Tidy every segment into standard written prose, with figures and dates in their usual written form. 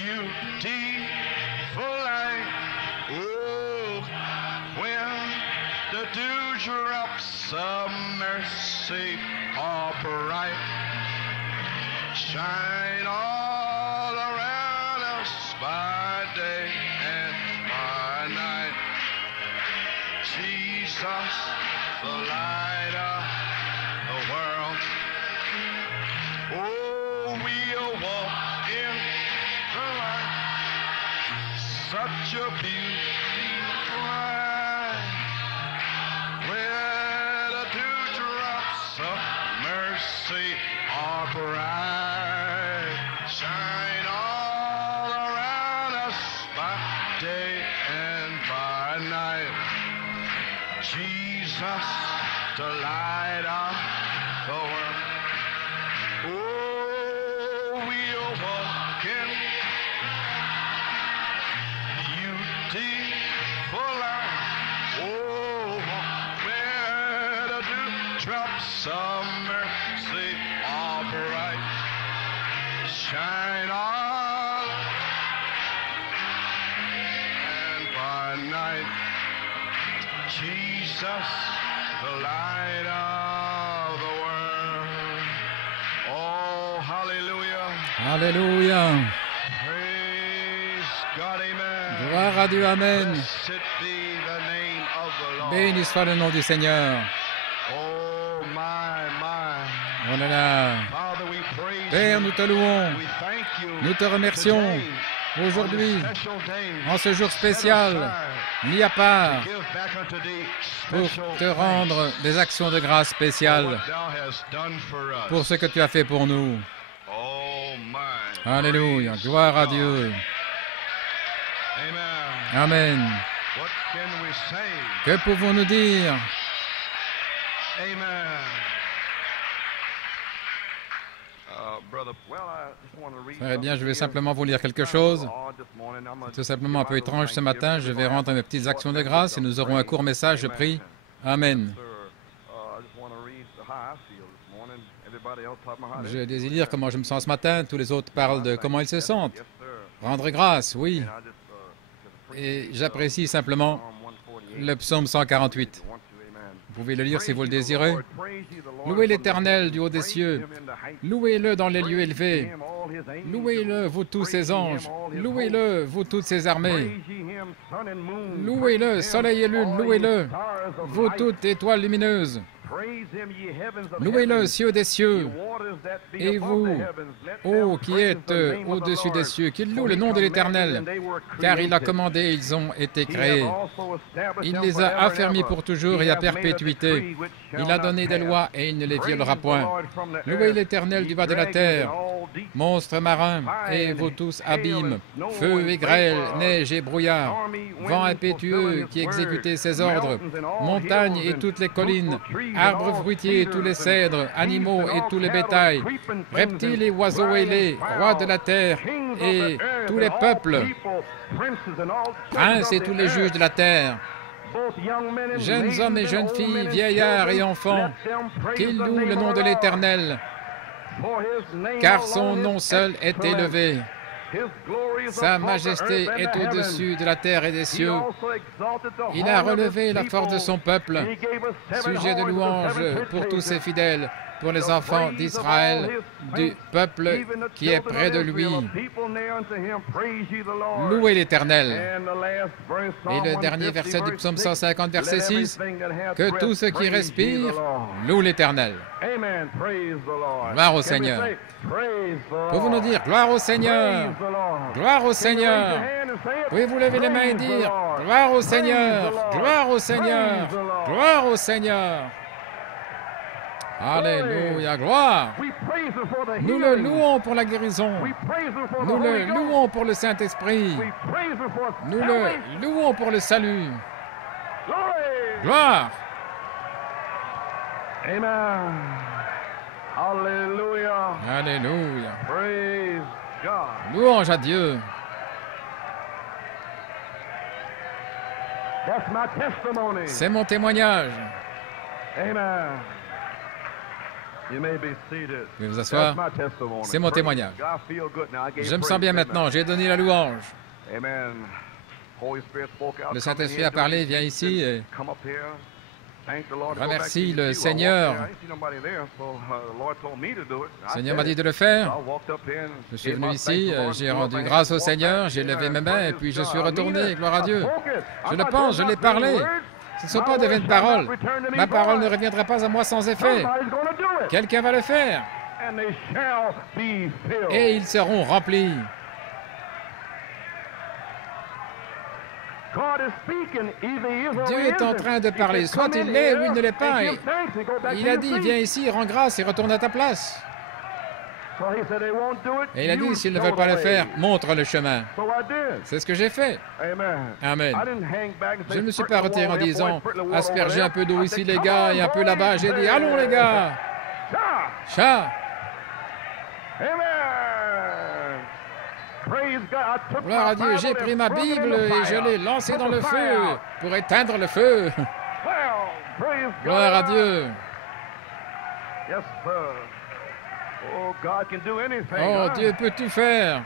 beautiful light. Oh, when the dewdrops of mercy are bright, shine all around us by day and by night. Jesus, the light of the world. Oh, we'll walk in the light, such a beautiful light, where the dewdrops of mercy are bright, shine all around us by day and by night. Jesus, the light of the world. Oh, we'll walk in beautiful light. Oh, where the dewdrops of mercy are bright, shine all and by night. Jesus, the light of the world. Oh, hallelujah. Alléluia. Praise God, amen. Gloire à Dieu, Amen. Blessed be the name of the Lord. Béni soit le nom du Seigneur. Oh, my. Oh là là. Father, we praise Père, you. nous te louons. We thank you. Nous te remercions Today, aujourd'hui, on this special day, en ce jour set spécial, aside mis à part, to give back unto thee pour special te rendre thanks des actions de grâce for spéciales what thou hast done for us. pour ce que tu as fait pour nous. Oh, my. Alléluia. Praise Gloire à God. Dieu. Amen. Amen. What can we say? Que pouvons-nous dire? Amen. Brother, Eh bien, je vais simplement vous lire quelque chose. Tout simplement un peu étrange ce matin. Je vais rendre mes petites actions de grâce et nous aurons un court message, je prie. Amen. Je désire dire comment je me sens ce matin. Tous les autres parlent de comment ils se sentent. Rendre grâce, oui. Et j'apprécie simplement le psaume 148. Vous pouvez le lire si vous le désirez. Louez l'Éternel du haut des cieux. Louez-le dans les lieux élevés. Louez-le, vous tous ses anges. Louez-le, vous toutes ses armées. Louez-le, soleil et lune, louez-le, vous toutes étoiles lumineuses. Louez-le, cieux des cieux, et vous, ô qui êtes au-dessus des cieux, qu'il loue le nom de l'Éternel, car il a commandé, ils ont été créés. Il les a affermis pour toujours et à perpétuité. Il a donné des lois et il ne les violera point. Louez l'Éternel du bas de la terre, monstres marins, et vous tous abîmes, feu et grêle, neige et brouillard, vent impétueux qui exécutez ses ordres, montagnes et toutes les collines, arbres fruitiers et tous les cèdres, animaux et tous les bétails, reptiles et oiseaux ailés, rois de la terre et tous les peuples, princes et tous les juges de la terre, jeunes hommes et jeunes filles, vieillards et enfants, qu'ils louent le nom de l'Éternel, car son nom seul est élevé. Sa majesté est au-dessus de la terre et des cieux. Il a relevé la force de son peuple, sujet de louange pour tous ses fidèles, pour les enfants d'Israël, du peuple qui est près de lui. Louez l'Éternel. Et le dernier verset du psaume 150, verset 6, que tout ce qui respire loue l'Éternel. Gloire au Seigneur. Pouvez-vous nous dire gloire au Seigneur? Gloire au Seigneur. Pouvez-vous lever les mains et dire gloire au Seigneur, gloire au Seigneur, gloire au Seigneur. Alléluia, gloire. Nous le louons pour la guérison. Nous le louons pour le Saint-Esprit. Nous le louons pour le salut. Gloire. Amen. Alléluia. Alléluia. Praise God. Louange à Dieu. That's my testimony. C'est mon témoignage. Amen. Vous pouvez vous asseoir. C'est mon témoignage. Je me sens bien maintenant. J'ai donné la louange. Le Saint-Esprit a parlé. Viens ici. Et remercie le Seigneur. Le Seigneur m'a dit de le faire. Je suis venu ici. J'ai rendu grâce au Seigneur. J'ai levé mes mains et puis je suis retourné. Gloire à Dieu. Je le pense. Je l'ai parlé. Ce ne sont pas de vaines paroles. Ma parole ne reviendra pas à moi sans effet. Quelqu'un va le faire. Et ils seront remplis. Dieu est en train de parler. Soit il l'est ou il ne l'est pas. Il a dit, viens ici, rends grâce et retourne à ta place. Et il a dit, s'ils ne veulent pas le faire, montre le chemin. C'est ce que j'ai fait. Amen. Je ne me suis pas retiré en disant, aspergez un peu d'eau ici, les gars, et un peu là-bas. J'ai dit, allons, les gars. Chat. Gloire à Dieu, j'ai pris ma Bible et je l'ai lancée dans le feu pour éteindre le feu. Gloire à Dieu. Oh, Dieu peut tout faire.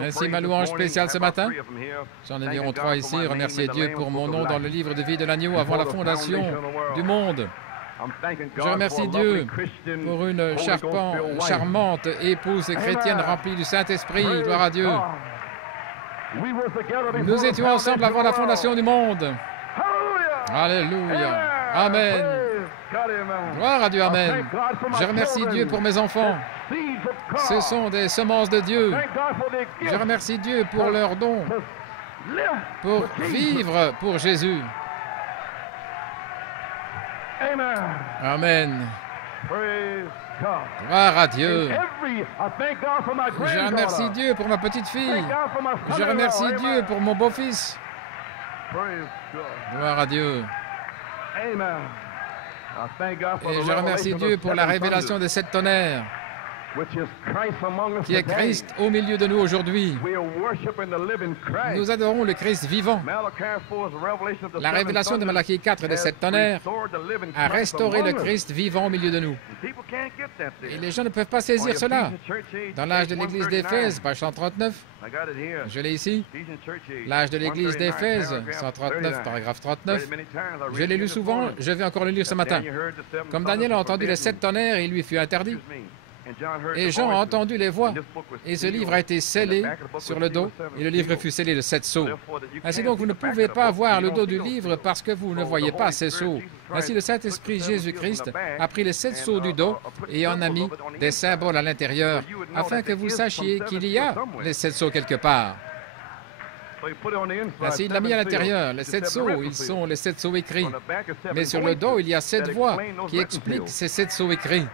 Ainsi, ma louange spéciale ce matin. J'en ai environ 3 ici. Remercier Dieu pour mon nom dans le livre de vie de l'agneau avant la fondation du monde. Je remercie Dieu pour une charmante épouse chrétienne remplie du Saint-Esprit. Gloire à Dieu. Nous étions ensemble avant la fondation du monde. Alléluia. Amen. Gloire à Dieu. Amen. Je remercie Dieu pour mes enfants. Ce sont des semences de Dieu. Je remercie Dieu pour leur don, pour vivre pour Jésus. Amen. Gloire à Dieu. Je remercie Dieu pour ma petite fille. Je remercie Dieu pour mon beau-fils. Gloire à Dieu. Et je remercie Dieu pour la révélation des 7 tonnerres, qui est Christ au milieu de nous aujourd'hui. Nous adorons le Christ vivant. La révélation de Malachie 4 des 7 tonnerres a restauré le Christ vivant au milieu de nous. Et les gens ne peuvent pas saisir cela. Dans l'âge de l'Église d'Éphèse, page 139, je l'ai ici, l'âge de l'Église d'Éphèse, 139, paragraphe 39, je l'ai lu souvent, je vais encore le lire ce matin. Comme Daniel a entendu les 7 tonnerres, il lui fut interdit. Et Jean a entendu les voix, et ce livre a été scellé sur le dos, et le livre fut scellé de 7 sceaux. Ainsi donc, vous ne pouvez pas voir le dos du livre parce que vous ne voyez pas ces sceaux. Ainsi, le Saint-Esprit Jésus-Christ a pris les 7 sceaux du dos et en a mis des symboles à l'intérieur, afin que vous sachiez qu'il y a les 7 sceaux quelque part. Ainsi, il l'a mis à l'intérieur. Les 7 sceaux, ils sont les 7 sceaux écrits. Mais sur le dos, il y a 7 voix qui expliquent ces 7 sceaux écrits.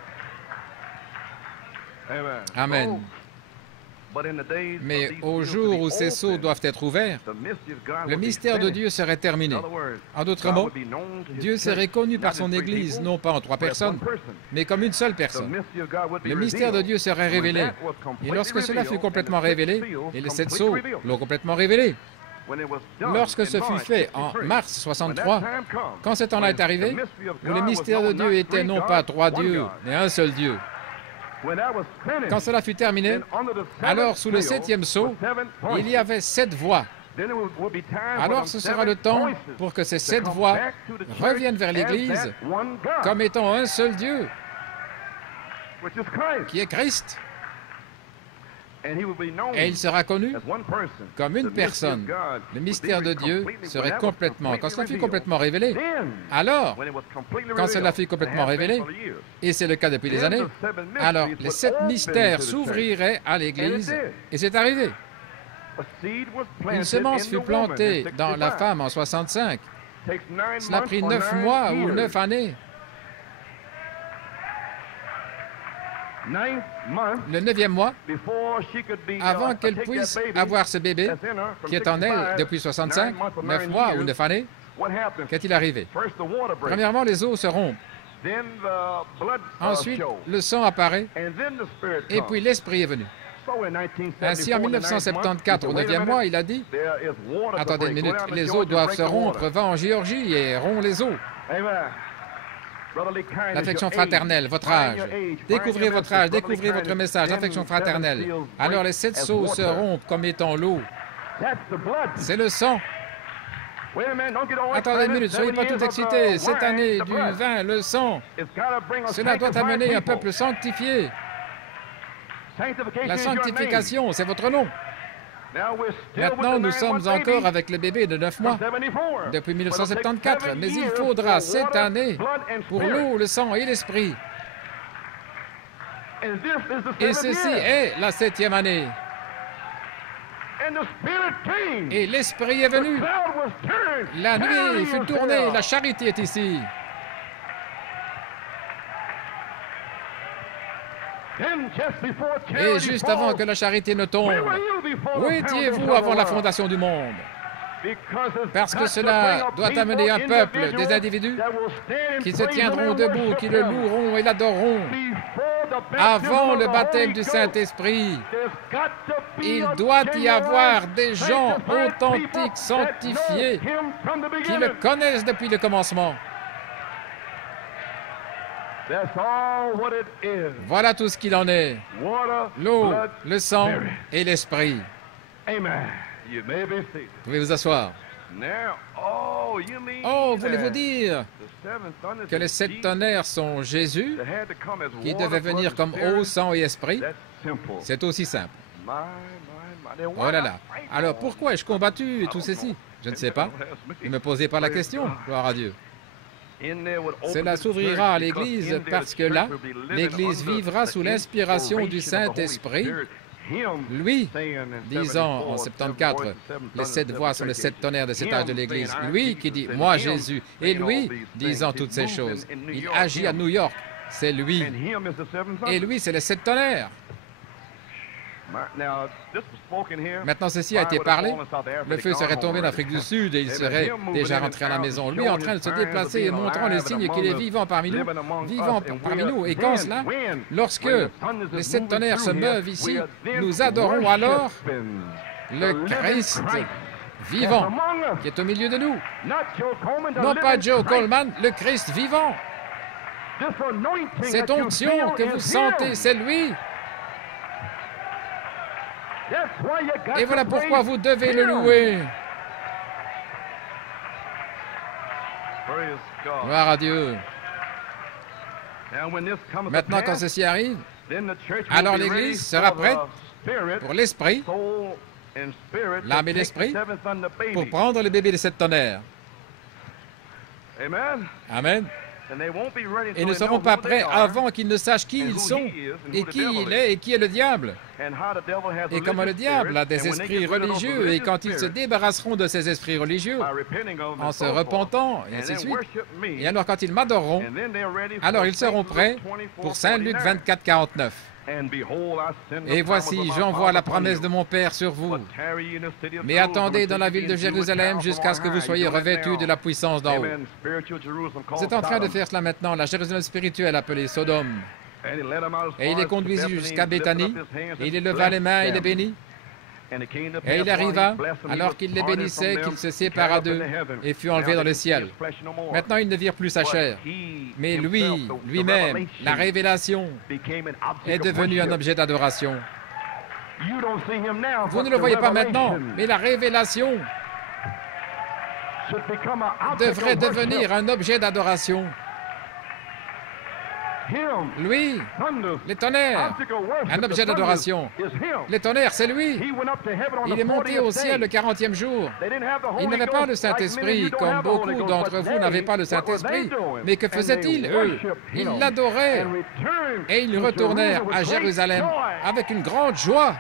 Amen. Mais au jour où ces sceaux doivent être ouverts, le mystère de Dieu serait terminé. En d'autres mots, Dieu serait connu par son Église, non pas en 3 personnes, mais comme une seule personne. Le mystère de Dieu serait révélé. Et lorsque cela fut complètement révélé, et les 7 sceaux l'ont complètement révélé, lorsque ce fut fait en mars 63, quand ce temps-là est arrivé, où le mystère de Dieu était non pas 3 dieux, mais un seul Dieu, quand cela fut terminé, alors sous le 7e sceau, il y avait 7 voix. Alors ce sera le temps pour que ces 7 voix reviennent vers l'Église comme étant un seul Dieu, qui est Christ. Et il sera connu comme une personne. Le mystère de Dieu serait complètement... Quand cela fut complètement révélé, alors, quand cela fut complètement révélé, et c'est le cas depuis des années, alors les 7 mystères s'ouvriraient à l'Église, et c'est arrivé. Une semence fut plantée dans la femme en 65. Cela a pris 9 mois ou 9 années. Le 9e mois, avant qu'elle puisse avoir ce bébé qui est en elle depuis 65, 9 mois ou 9 années, qu'est-il arrivé? Premièrement, les os se rompent. Ensuite, le sang apparaît et puis l'esprit est venu. Ainsi, en 1974, au 9e mois, il a dit, attendez une minute, les os doivent se rompre, va en Géorgie et rompt les os. L'affection fraternelle, votre âge. Découvrez votre âge, découvrez votre message, l'affection fraternelle. Alors les 7 seaux se rompent comme étant l'eau. C'est le sang. Attendez une minute, soyez pas tout excités. Cette année du vin, le sang, cela doit amener un peuple sanctifié. La sanctification, c'est votre nom. Maintenant, nous sommes encore avec le bébé de 9 mois, depuis 1974, mais il faudra cette année pour l'eau, le sang et l'esprit. Et ceci est la 7e année. Et l'esprit est venu. La nuit fut tournée, la charité est ici. Et juste avant que la charité ne tombe, où étiez-vous avant la fondation du monde? Parce que cela doit amener un peuple, des individus qui se tiendront debout, qui le loueront et l'adoreront. Avant le baptême du Saint-Esprit, il doit y avoir des gens authentiques, sanctifiés, qui le connaissent depuis le commencement. Voilà tout ce qu'il en est. L'eau, le sang et l'esprit. Vous pouvez vous asseoir. Oh, voulez-vous dire que les 7 tonnerres sont Jésus, qui devait venir comme eau, sang et esprit? C'est aussi simple. Oh là là. Alors pourquoi ai-je combattu tout ceci? Je ne sais pas. Ne me posez pas la question, gloire à Dieu. Cela s'ouvrira à l'Église parce que là, l'Église vivra sous l'inspiration du Saint-Esprit. Lui, disant en 74, les 7 voix sont les 7 tonnerres de cet âge de l'Église. Lui qui dit, moi Jésus. Et lui, disant toutes ces choses. Il agit à New York. C'est lui. Et lui, c'est les 7 tonnerres. Maintenant, ceci a été parlé. Le feu serait tombé en Afrique du Sud et il serait déjà rentré à la maison. Lui en train de se déplacer et montrant les signes qu'il est vivant parmi nous. Vivant parmi nous. Et quand cela, lorsque les 7 tonnerres se meuvent ici, nous adorons alors le Christ vivant qui est au milieu de nous. Non pas Joe Coleman, le Christ vivant. Cette onction que vous sentez, c'est lui. Et voilà pourquoi vous devez le louer. Gloire à Dieu. Maintenant, quand ceci arrive, alors l'Église sera prête pour l'esprit, l'âme et l'esprit, pour prendre le bébé des 7 tonnerres. Amen. Et ne seront pas prêts avant qu'ils ne sachent qui ils sont, et qui il est, et qui est le diable. Et comment le diable a des esprits religieux, et quand ils se débarrasseront de ces esprits religieux, en se repentant, et ainsi de suite, et alors quand ils m'adoreront, alors ils seront prêts pour Saint Luc 24, 49. Et voici, j'envoie la promesse de mon Père sur vous. Mais attendez dans la ville de Jérusalem jusqu'à ce que vous soyez revêtus de la puissance d'en haut. C'est en train de faire cela maintenant, la Jérusalem spirituelle appelée Sodome. Et il les conduisit jusqu'à Béthanie, et il les leva les mains et les bénit. Et il arriva, alors qu'il les bénissait, qu'il se sépara d'eux et fut enlevé dans le ciel. Maintenant, ils ne virent plus sa chair. Mais lui, lui-même, la révélation, est devenu un objet d'adoration. Vous ne le voyez pas maintenant, mais la révélation devrait devenir un objet d'adoration. Lui, les tonnerres, un objet d'adoration. Les tonnerres, c'est lui. Il est monté au ciel le 40e jour. Il n'avait pas le Saint-Esprit, comme beaucoup d'entre vous n'avaient pas le Saint-Esprit. Mais que faisaient-ils, eux? Ils l'adoraient et ils retournèrent à Jérusalem avec une grande joie.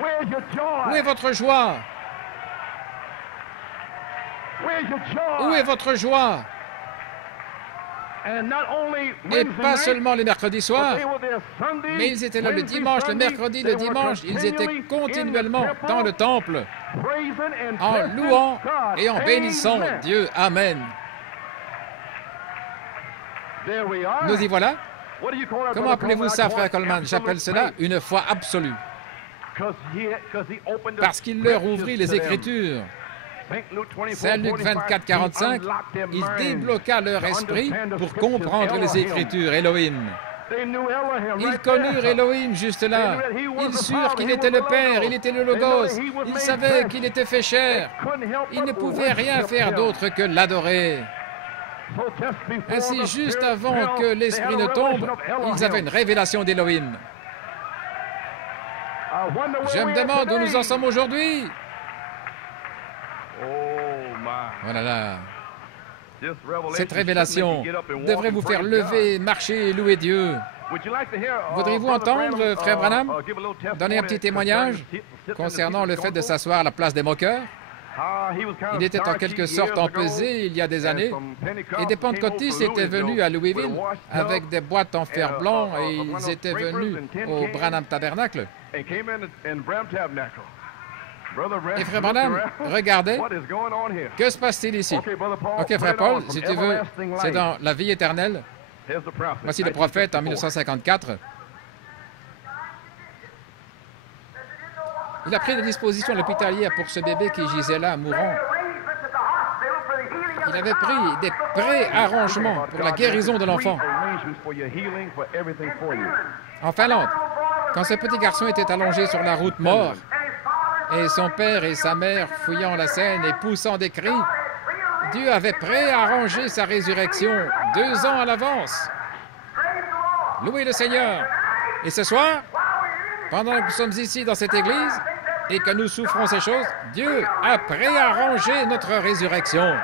Où est votre joie? Où est votre joie? Et pas seulement les mercredis soirs, mais ils étaient là le dimanche, le mercredi, le dimanche, ils étaient continuellement dans le temple, en louant et en bénissant Dieu. Amen. Nous y voilà. Comment appelez-vous ça, frère Coleman? J'appelle cela une foi absolue. Parce qu'il leur ouvrit les Écritures. Saint Luc 24, 45, il débloqua leur esprit pour comprendre les Écritures, Elohim. Ils connurent Elohim juste là. Ils surent qu'il était le Père, il était le Logos. Ils savaient qu'il était fait chair. Ils ne pouvaient rien faire d'autre que l'adorer. Ainsi, juste avant que l'Esprit ne tombe, ils avaient une révélation d'Elohim. Je me demande où nous en sommes aujourd'hui. Oh là là. Cette révélation devrait vous faire lever, marcher et louer Dieu. Voudriez-vous entendre, frère Branham, donner un petit témoignage concernant le fait de s'asseoir à la place des moqueurs? Il était en quelque sorte empesé il y a des années, et des pentecôtistes étaient venus à Louisville avec des boîtes en fer blanc, et ils étaient venus au Branham Tabernacle. Et frère Branham, regardez, que se passe-t-il ici? Ok, frère Paul, si tu veux, c'est dans la vie éternelle. Voici le prophète en 1954. Il a pris des dispositions à l'hôpitalière pour ce bébé qui gisait là, mourant. Il avait pris des pré-arrangements pour la guérison de l'enfant. En Finlande, quand ce petit garçon était allongé sur la route mort, et son père et sa mère fouillant la scène et poussant des cris, Dieu avait pré-arrangé sa résurrection 2 ans à l'avance. Louez le Seigneur. Et ce soir, pendant que nous sommes ici dans cette église et que nous souffrons ces choses, Dieu a pré-arrangé notre résurrection.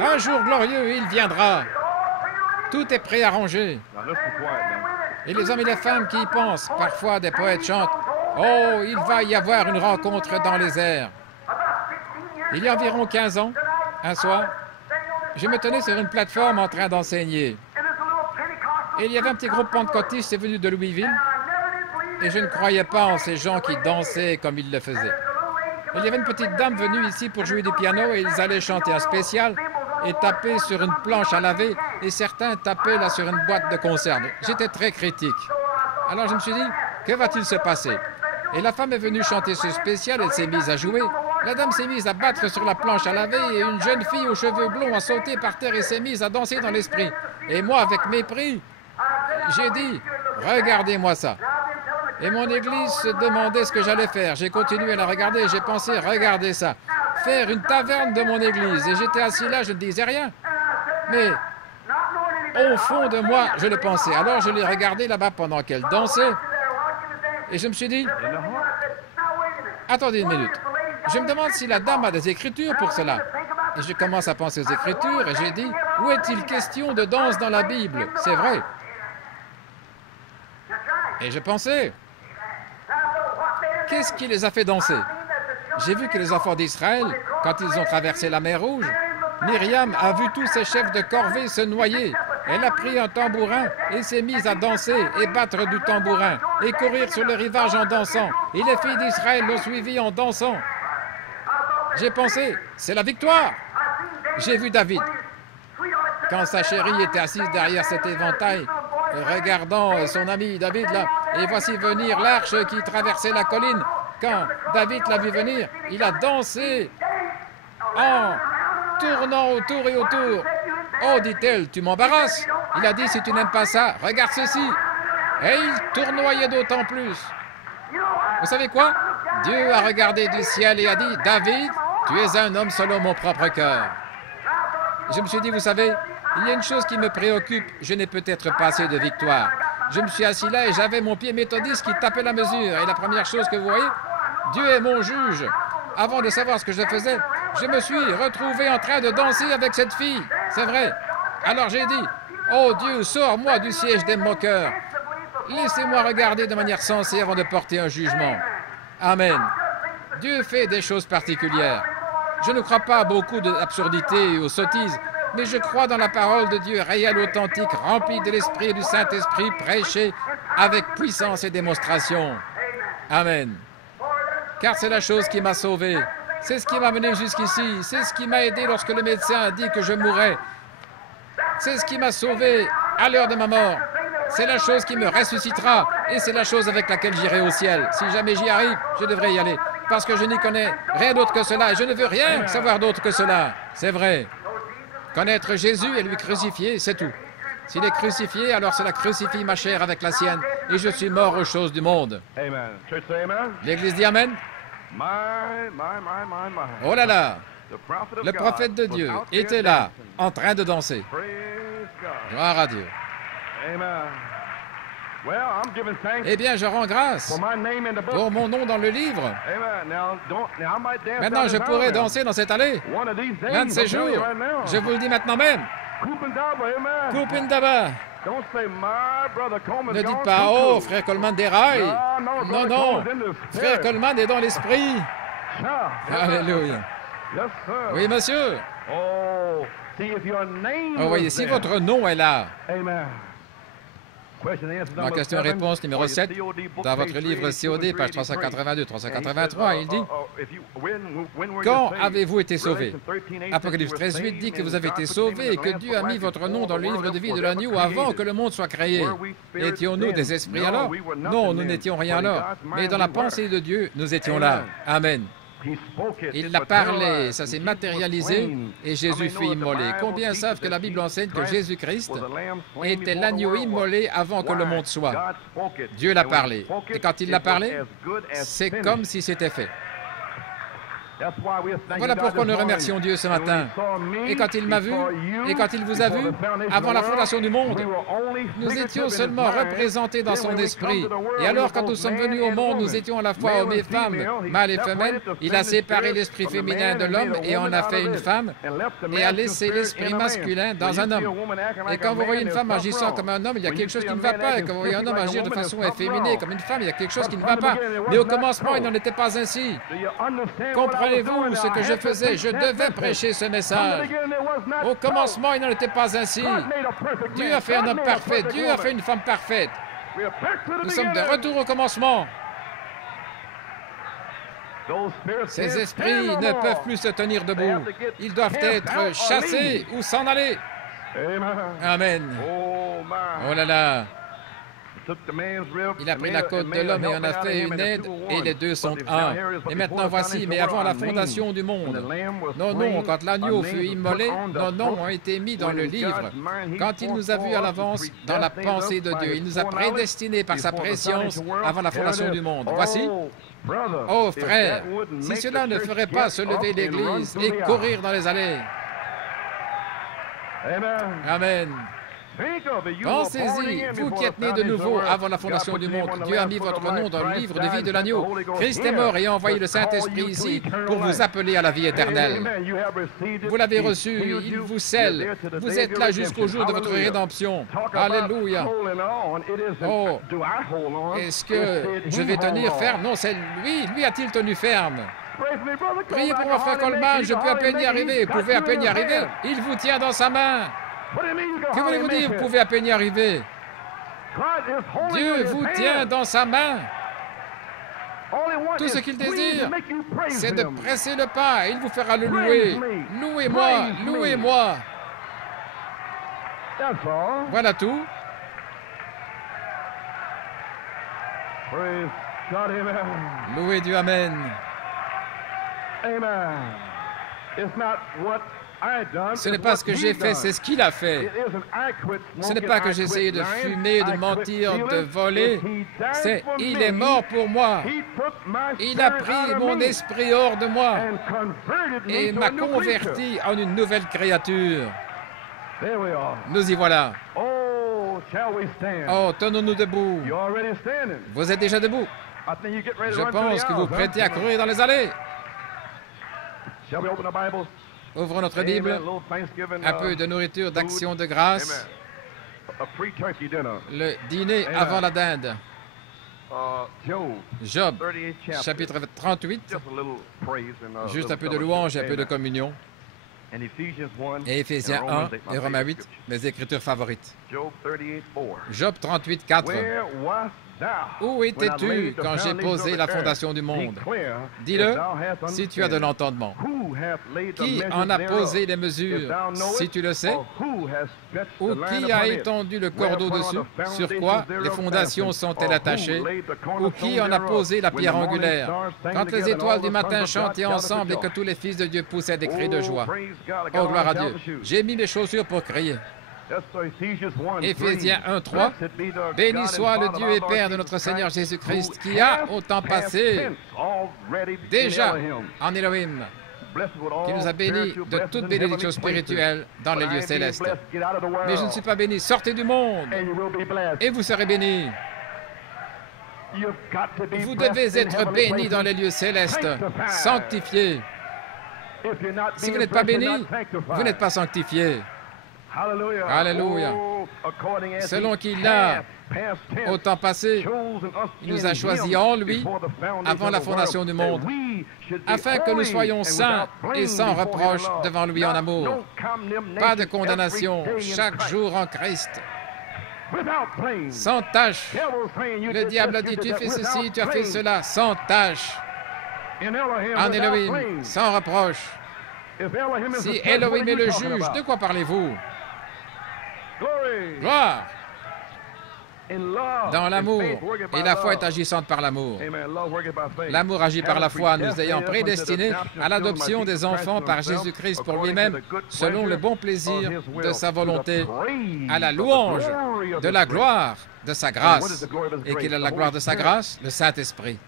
Un jour glorieux, il viendra. Tout est pré-arrangé. Et les hommes et les femmes qui y pensent, parfois des poètes chantent « Oh, il va y avoir une rencontre dans les airs. » Il y a environ 15 ans, un soir, je me tenais sur une plateforme en train d'enseigner. Et il y avait un petit groupe pentecôtiste venu de Louisville, et je ne croyais pas en ces gens qui dansaient comme ils le faisaient. Il y avait une petite dame venue ici pour jouer du piano, et ils allaient chanter un spécial et taper sur une planche à laver, et certains tapaient là sur une boîte de conserve. J'étais très critique. Alors je me suis dit, que va-t-il se passer? Et la femme est venue chanter ce spécial, elle s'est mise à jouer. La dame s'est mise à battre sur la planche à laver et une jeune fille aux cheveux blonds a sauté par terre et s'est mise à danser dans l'esprit. Et moi, avec mépris, j'ai dit, regardez-moi ça. Et mon église se demandait ce que j'allais faire. J'ai continué à la regarder et j'ai pensé, regardez ça. Faire une taverne de mon église. Et j'étais assis là, je ne disais rien. Mais au fond de moi, je le pensais. Alors je l'ai regardée là-bas pendant qu'elle dansait. Et je me suis dit, attendez une minute. Je me demande si la dame a des écritures pour cela. Et je commence à penser aux écritures et j'ai dit, où est-il question de danse dans la Bible? C'est vrai. Et je pensais, qu'est-ce qui les a fait danser? J'ai vu que les enfants d'Israël, quand ils ont traversé la mer Rouge, Myriam a vu tous ses chefs de corvée se noyer. Elle a pris un tambourin et s'est mise à danser et battre du tambourin et courir sur le rivage en dansant. Et les filles d'Israël l'ont suivi en dansant. J'ai pensé, c'est la victoire. J'ai vu David, quand sa chérie était assise derrière cet éventail, regardant son ami David là, et voici venir l'arche qui traversait la colline. Quand David l'a vu venir, il a dansé en tournant autour et autour. Oh, dit-elle, tu m'embarrasses. Il a dit, si tu n'aimes pas ça, regarde ceci. Et il tournoyait d'autant plus. Vous savez quoi? Dieu a regardé du ciel et a dit, David, tu es un homme selon mon propre cœur. Je me suis dit, vous savez, il y a une chose qui me préoccupe, je n'ai peut-être pas assez de victoire. Je me suis assis là et j'avais mon pied méthodiste qui tapait la mesure. Et la première chose que vous voyez, Dieu est mon juge. Avant de savoir ce que je faisais, je me suis retrouvé en train de danser avec cette fille. C'est vrai. Alors j'ai dit, oh Dieu, sors-moi du siège des moqueurs. Laissez-moi regarder de manière sensée avant de porter un jugement. Amen. Dieu fait des choses particulières. Je ne crois pas à beaucoup d'absurdités et aux sottises, mais je crois dans la parole de Dieu réelle, authentique, remplie de l'Esprit et du Saint-Esprit, prêchée avec puissance et démonstration. Amen. Car c'est la chose qui m'a sauvé. C'est ce qui m'a mené jusqu'ici. C'est ce qui m'a aidé lorsque le médecin a dit que je mourrais. C'est ce qui m'a sauvé à l'heure de ma mort. C'est la chose qui me ressuscitera et c'est la chose avec laquelle j'irai au ciel. Si jamais j'y arrive, je devrais y aller. parce que je n'y connais rien d'autre que cela et je ne veux rien savoir d'autre que cela. C'est vrai. Connaître Jésus et lui crucifier, c'est tout. S'il est crucifié, alors cela crucifie ma chair avec la sienne et je suis mort aux choses du monde. L'Église dit Amen. Oh là là! Le prophète de Dieu était là, en train de danser. Gloire à Dieu. Eh bien, je rends grâce pour mon nom dans le livre. Maintenant, je pourrais danser dans cette allée. L'un de ces jours, je vous le dis maintenant même. Kupindaba. Ne dites pas, oh, frère Coleman déraille. Non, non, frère Coleman est dans l'esprit. Alléluia. Oui, monsieur. Oh, voyez, si votre nom est là. Dans question-réponse numéro 7, dans votre livre COD, page 382-383, il dit « Quand avez-vous été sauvés » Apocalypse 13:8 dit que vous avez été sauvés et que Dieu a mis votre nom dans le livre de vie de l'agneau avant que le monde soit créé. Étions-nous des esprits alors? Non, nous n'étions rien alors. Mais dans la pensée de Dieu, nous étions là. Amen. Il l'a parlé, ça s'est matérialisé et Jésus fut immolé. Combien savent que la Bible enseigne que Jésus-Christ était l'agneau immolé avant que le monde soit? Dieu l'a parlé. Et quand il l'a parlé, c'est comme si c'était fait. Voilà pourquoi nous remercions Dieu ce matin. Et quand il m'a vu, et quand il vous a vu, avant la fondation du monde, nous étions seulement représentés dans son esprit. Et alors, quand nous sommes venus au monde, nous étions à la fois hommes et femmes, mâles et femelles. Il a séparé l'esprit féminin de l'homme et en a fait une femme, et a laissé l'esprit masculin dans un homme. Et quand vous voyez une femme agissant comme un homme, il y a quelque chose qui ne va pas. Et quand vous voyez un homme agir de façon efféminée comme une femme, il y a quelque chose qui ne va pas. Mais au commencement, il n'en était pas ainsi. Comprenez-vous ce que je faisais? Je devais prêcher ce message. Au commencement, il n'en était pas ainsi. Dieu a fait un homme parfait. Dieu a fait une femme parfaite. Nous sommes de retour au commencement. Ces esprits ne peuvent plus se tenir debout. Ils doivent être chassés ou s'en aller. Amen. Oh là là. Il a pris la côte de l'homme et en a fait une aide, et les deux sont un. Et maintenant voici, mais avant la fondation du monde. Nos noms, quand l'agneau fut immolé, nos noms ont été mis dans le livre. Quand il nous a vus à l'avance dans la pensée de Dieu, il nous a prédestinés par sa préscience avant la fondation du monde. Voici. Oh frère, si cela ne ferait pas se lever l'Église et courir dans les allées. Amen. Pensez-y, vous qui êtes nés de nouveau avant la fondation du monde, Dieu a mis votre nom dans le livre de vie de l'agneau. Christ est mort et a envoyé le Saint-Esprit ici pour vous appeler à la vie éternelle. Vous l'avez reçu, il vous scelle. Vous êtes là jusqu'au jour de votre rédemption. Alléluia. Oh, est-ce que je vais tenir ferme? Non, c'est lui. Lui a-t-il tenu ferme? Priez pour mon frère Coleman, je peux à peine y arriver. Vous pouvez à peine y arriver. Il vous tient dans sa main. Que voulez-vous dire? Vous pouvez à peine y arriver. Dieu vous tient dans sa main. Tout ce qu'il désire, c'est de presser le pas et il vous fera le louer. Louez-moi, louez-moi. Voilà tout. Louez Dieu, Amen. Ce n'est pas ce que j'ai fait, c'est ce qu'il a fait. Ce n'est pas que j'ai essayé de fumer, de mentir, de voler. C'est « Il est mort pour moi. Il a pris mon esprit hors de moi et m'a converti en une nouvelle créature. » Nous y voilà. Oh, tenons-nous debout. Vous êtes déjà debout. Je pense que vous prêtez à courir dans les allées. Ouvrons notre Bible, un peu de nourriture d'action de grâce, le dîner avant la dinde. Job, chapitre 38, juste un peu de louange et un peu de communion. Et Éphésiens 1 et Romains 8, mes écritures favorites. Job 38, 4. Où étais-tu quand j'ai posé la fondation du monde? Dis-le si tu as de l'entendement. Qui en a posé les mesures, si tu le sais? Ou qui a étendu le cordeau dessus? Sur quoi les fondations sont-elles attachées? Ou qui en a posé la pierre angulaire? Quand les étoiles du matin chantaient ensemble et que tous les fils de Dieu poussaient des cris de joie. Oh, gloire à Dieu! J'ai mis mes chaussures pour crier. Éphésiens 1:3. Béni soit le Dieu et Père de notre Seigneur Jésus-Christ, qui a, au temps passé, déjà en Elohim, qui nous a bénis de toute bénédiction spirituelle dans les lieux célestes. Mais je ne suis pas béni. Sortez du monde et vous serez bénis. Vous devez être bénis dans les lieux célestes, sanctifiés. Si vous n'êtes pas béni, vous n'êtes pas sanctifié. Alléluia. Selon qu'il a, au temps passé, il nous a choisis en lui, avant la fondation du monde, afin que nous soyons saints et sans reproche devant lui en amour. Pas de condamnation, chaque jour en Christ. Sans tâche. Le diable a dit, tu fais ceci, tu as fait cela, sans tâche. En Elohim, sans reproche. Si Elohim est le juge, de quoi parlez-vous? Gloire! Dans l'amour, et la foi est agissante par l'amour. L'amour agit par la foi, nous ayant prédestinés à l'adoption des enfants par Jésus-Christ pour lui-même, selon le bon plaisir de sa volonté, à la louange de la gloire de sa grâce. Et qu'il a la gloire de sa grâce? Le Saint-Esprit.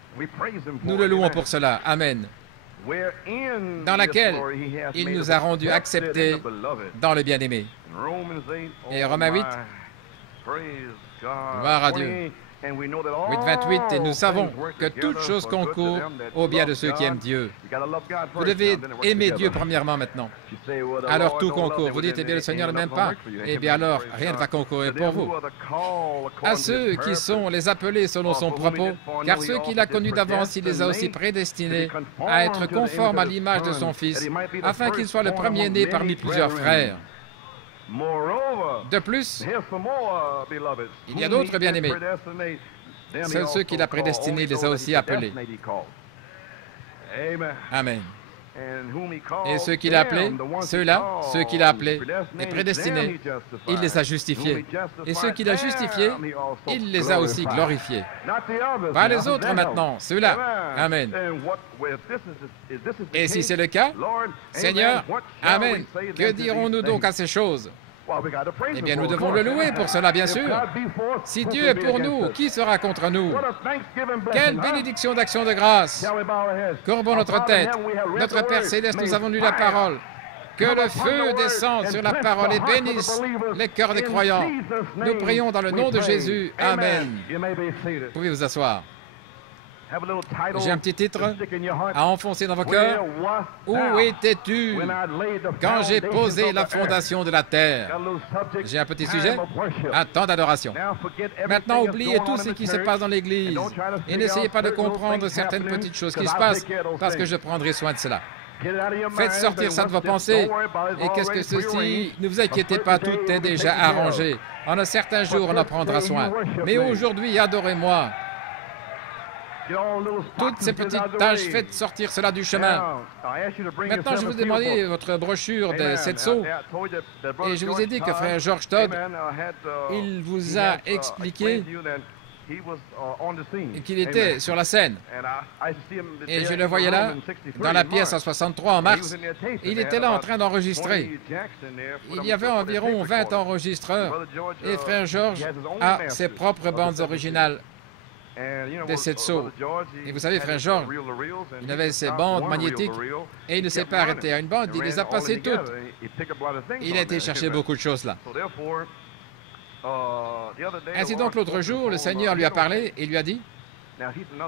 Nous le louons pour cela. Amen. Dans laquelle il nous a rendus acceptés dans le bien-aimé. Et Romains 8, gloire à Dieu. 8:28, et nous savons que toute chose concourt au bien de ceux qui aiment Dieu. Vous devez aimer Dieu premièrement maintenant. Alors tout concourt. Vous dites, eh bien le Seigneur ne m'aime pas. Eh bien alors, rien ne va concourir pour vous. À ceux qui sont les appelés selon son propos, car ceux qu'il a connus d'avance, il les a aussi prédestinés à être conformes à l'image de son Fils, afin qu'il soit le premier-né parmi plusieurs frères. De plus, il y a d'autres bien-aimés. Seuls ceux qu'il a prédestinés les a aussi appelés. Amen. Et ceux qu'il a appelés, ceux-là, ceux qu'il a appelés et prédestinés, il les a justifiés. Et ceux qu'il a justifiés, il les a aussi glorifiés. Pas les autres maintenant, ceux-là. Amen. Et si c'est le cas, Seigneur, Amen, que dirons-nous donc à ces choses? Eh bien, nous devons le louer pour cela, bien sûr. Si Dieu est pour nous, qui sera contre nous? Quelle bénédiction d'action de grâce! Courbons notre tête. Notre Père Céleste, nous avons lu la parole. Que le feu descende sur la parole et bénisse les cœurs des croyants. Nous prions dans le nom de Jésus. Amen. Vous pouvez vous asseoir. J'ai un petit titre à enfoncer dans vos cœurs. Où étais-tu quand j'ai posé la fondation de la terre? J'ai un petit sujet. Un temps d'adoration. Maintenant, oubliez tout ce qui se passe dans l'Église et n'essayez pas de comprendre certaines petites choses qui se passent parce que je prendrai soin de cela. Faites sortir ça de vos pensées. Et qu'est-ce que ceci? Ne vous inquiétez pas, tout est déjà arrangé. En un certain jour, on en prendra soin. Mais aujourd'hui, adorez-moi. Toutes ces petites tâches, faites sortir cela du chemin. Maintenant, je vous ai demandé votre brochure de Setso et je vous ai dit que frère George Todd, il vous a expliqué qu'il était sur la scène. Et je le voyais là, dans la pièce en 63, en mars. Il était là en train d'enregistrer. Il y avait environ 20 enregistreurs et frère George a ses propres bandes originales de Setso. Et vous savez, frère George, il avait ses bandes magnétiques et il ne s'est pas arrêté à une bande, il les a passées toutes. Il a été chercher beaucoup de choses là. Ainsi donc, l'autre jour, le Seigneur lui a parlé et lui a dit,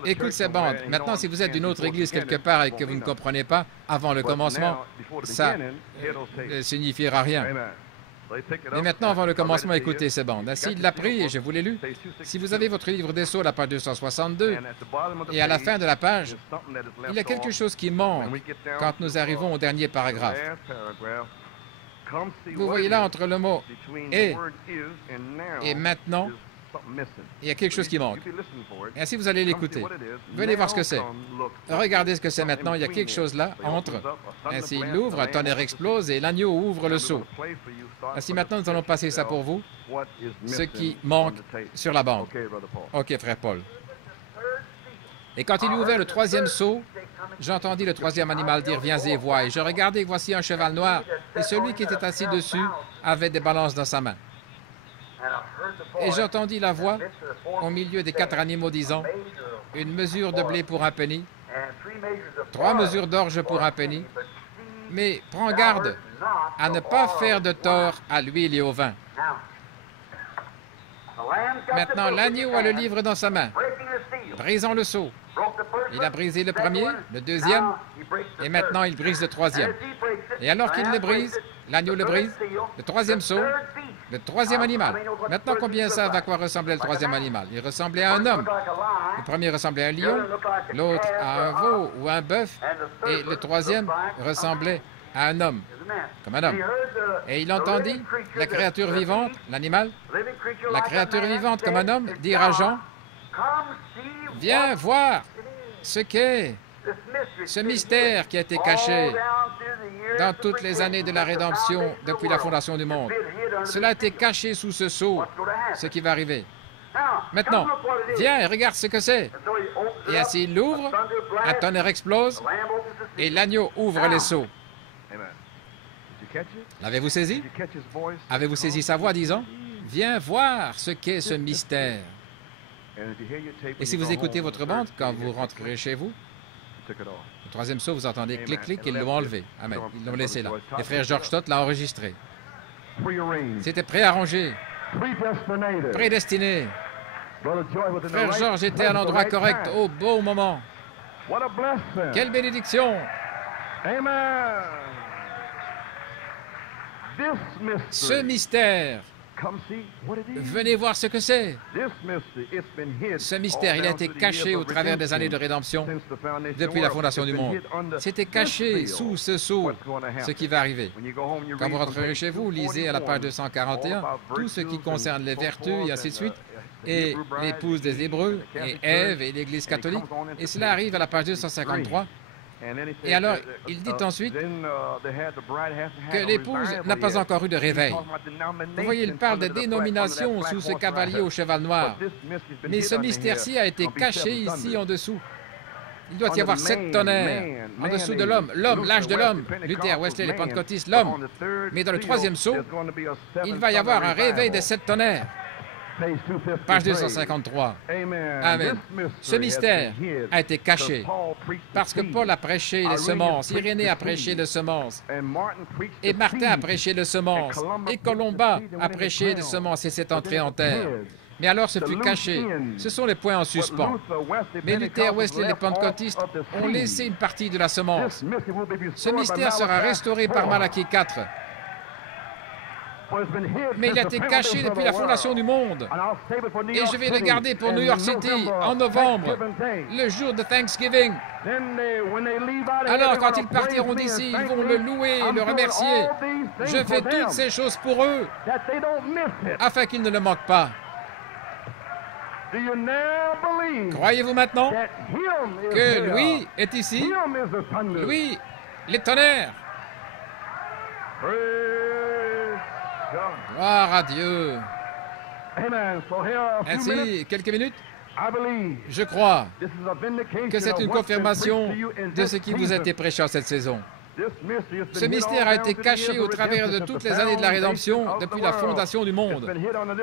écoute ces bandes. Maintenant, si vous êtes d'une autre église quelque part et que vous ne comprenez pas, avant le commencement, ça ne signifiera rien. Mais maintenant, avant le commencement, écoutez ces bandes. Ainsi, il l'a pris et je vous l'ai lu. Si vous avez votre livre des Sceaux, la page 262, et à la fin de la page, il y a quelque chose qui manque quand nous arrivons au dernier paragraphe. Vous voyez là, entre le mot « et » et « maintenant », Il y a quelque chose qui manque. Et ainsi, vous allez l'écouter. Venez voir ce que c'est. Regardez ce que c'est maintenant. Il y a quelque chose là, entre. Ainsi, il l'ouvre, un tonnerre explose et l'agneau ouvre le seau. Ainsi, maintenant, nous allons passer ça pour vous. Ce qui manque sur la bande. OK, frère Paul. Et quand il eut ouvert le troisième seau, j'entendis le troisième animal dire « Viens et vois ». Et je regardai et voici un cheval noir, et celui qui était assis dessus avait des balances dans sa main. Et j'entendis la voix au milieu des 4 animaux disant « Une mesure de blé pour un penny, 3 mesures d'orge pour un penny, mais prends garde à ne pas faire de tort à l'huile et au vin. » Maintenant, l'agneau a le livre dans sa main, brisant le seau. Il a brisé le premier, le deuxième, et maintenant il brise le troisième. Et alors qu'il le brise, l'agneau le brise, le troisième seau, le troisième animal. Maintenant, combien savent à quoi ressemblait le troisième animal? Il ressemblait à un homme. Le premier ressemblait à un lion, l'autre à un veau ou un bœuf, et le troisième ressemblait à un homme, comme un homme. Et il entendit la créature vivante, l'animal, la créature vivante comme un homme, dire à Jean, « Viens voir ce qu'est ce mystère qui a été caché dans toutes les années de la rédemption depuis la fondation du monde. Cela a été caché sous ce sceau, ce qui va arriver. Maintenant, viens et regarde ce que c'est. » Et ainsi il l'ouvre, un tonnerre explose, et l'agneau ouvre les seaux. L'avez-vous saisi? Avez-vous saisi sa voix disant, « Viens voir ce qu'est ce mystère. » Et si vous écoutez votre bande, quand vous rentrerez chez vous, le troisième seau, vous entendez clic-clic, ils l'ont enlevé. Amen. Ils l'ont laissé là. Et frère George Stott l'a enregistré. C'était préarrangé, prédestiné. Frère George était à l'endroit correct au bon moment. Quelle bénédiction! Ce mystère, venez voir ce que c'est. Ce mystère, il a été caché au travers des années de rédemption depuis la fondation du monde. C'était caché sous ce sceau, ce qui va arriver. Quand vous rentrerez chez vous, lisez à la page 241 tout ce qui concerne les vertus et ainsi de suite, et l'épouse des Hébreux, et Ève et l'Église catholique. Et cela arrive à la page 253. Et alors, il dit ensuite que l'épouse n'a pas encore eu de réveil. Vous voyez, il parle de dénomination sous ce cavalier au cheval noir. Mais ce mystère-ci a été caché ici en dessous. Il doit y avoir 7 tonnerres en dessous de l'homme. L'homme, l'âge de l'homme. Luther, Wesley, les pentecôtistes, l'homme. Mais dans le troisième sceau, il va y avoir un réveil des 7 tonnerres. Page 253. Amen. Ce mystère a été caché parce que Paul a prêché les semences, Irénée a prêché les semences, et Martin a prêché les semences, et Colomba a prêché les semences et s'est entré en terre. Mais alors ce fut caché. Ce sont les points en suspens. Mais Luther, Wesley, les pentecôtistes ont laissé une partie de la semence. Ce mystère sera restauré par Malachie 4. Mais il a été caché depuis la fondation du monde. Et je vais le garder pour New York City en novembre, le jour de Thanksgiving. Alors, quand ils partiront d'ici, ils vont le louer et le remercier. Je fais toutes ces choses pour eux, afin qu'ils ne le manquent pas. Croyez-vous maintenant que lui est ici? Lui, les tonnerres. Gloire à Dieu. Ainsi, quelques minutes. Je crois que c'est une confirmation de ce qui vous a été prêché en cette saison. Ce mystère a été caché au travers de toutes les années de la rédemption depuis la fondation du monde.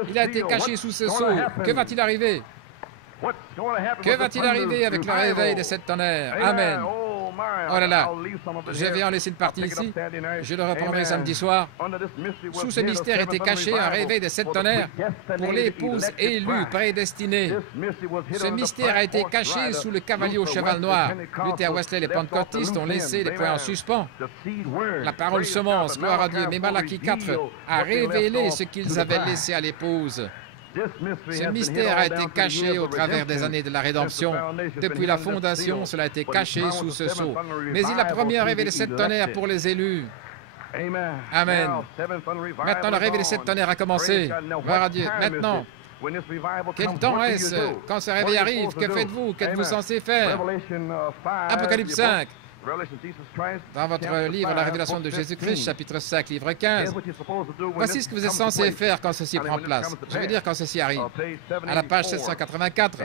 Il a été caché sous ce sceau. Que va-t-il arriver? Que va-t-il arriver avec le réveil de cette tonnerre? Amen. Oh là là, je vais en laisser une partie ici. Je le reprendrai samedi soir. Sous ce mystère était caché un réveil de 7 tonnerres pour l'épouse élue, prédestinée. Ce mystère a été caché sous le cavalier au cheval noir. Luther, Wesley, les pentecôtistes ont laissé les points en suspens. La parole semence, gloire à Dieu. Mais Malachie 4 a révélé ce qu'ils avaient laissé à l'épouse. Ce mystère a été caché au travers des années de la rédemption. Depuis la fondation, cela a été caché sous ce sceau. Mais il a promis un réveil de 7 tonnerres pour les élus. Amen. Maintenant, le réveil de 7 tonnerres a commencé. Gloire à Dieu. Maintenant, Quel temps est-ce? Quand ce réveil arrive, que faites-vous? Qu'êtes-vous censé faire? Apocalypse 5. Dans votre livre, La révélation de Jésus-Christ, chapitre 5, livre 15. Voici ce que vous êtes censé faire quand ceci prend place. Je veux dire quand ceci arrive. À la page 784,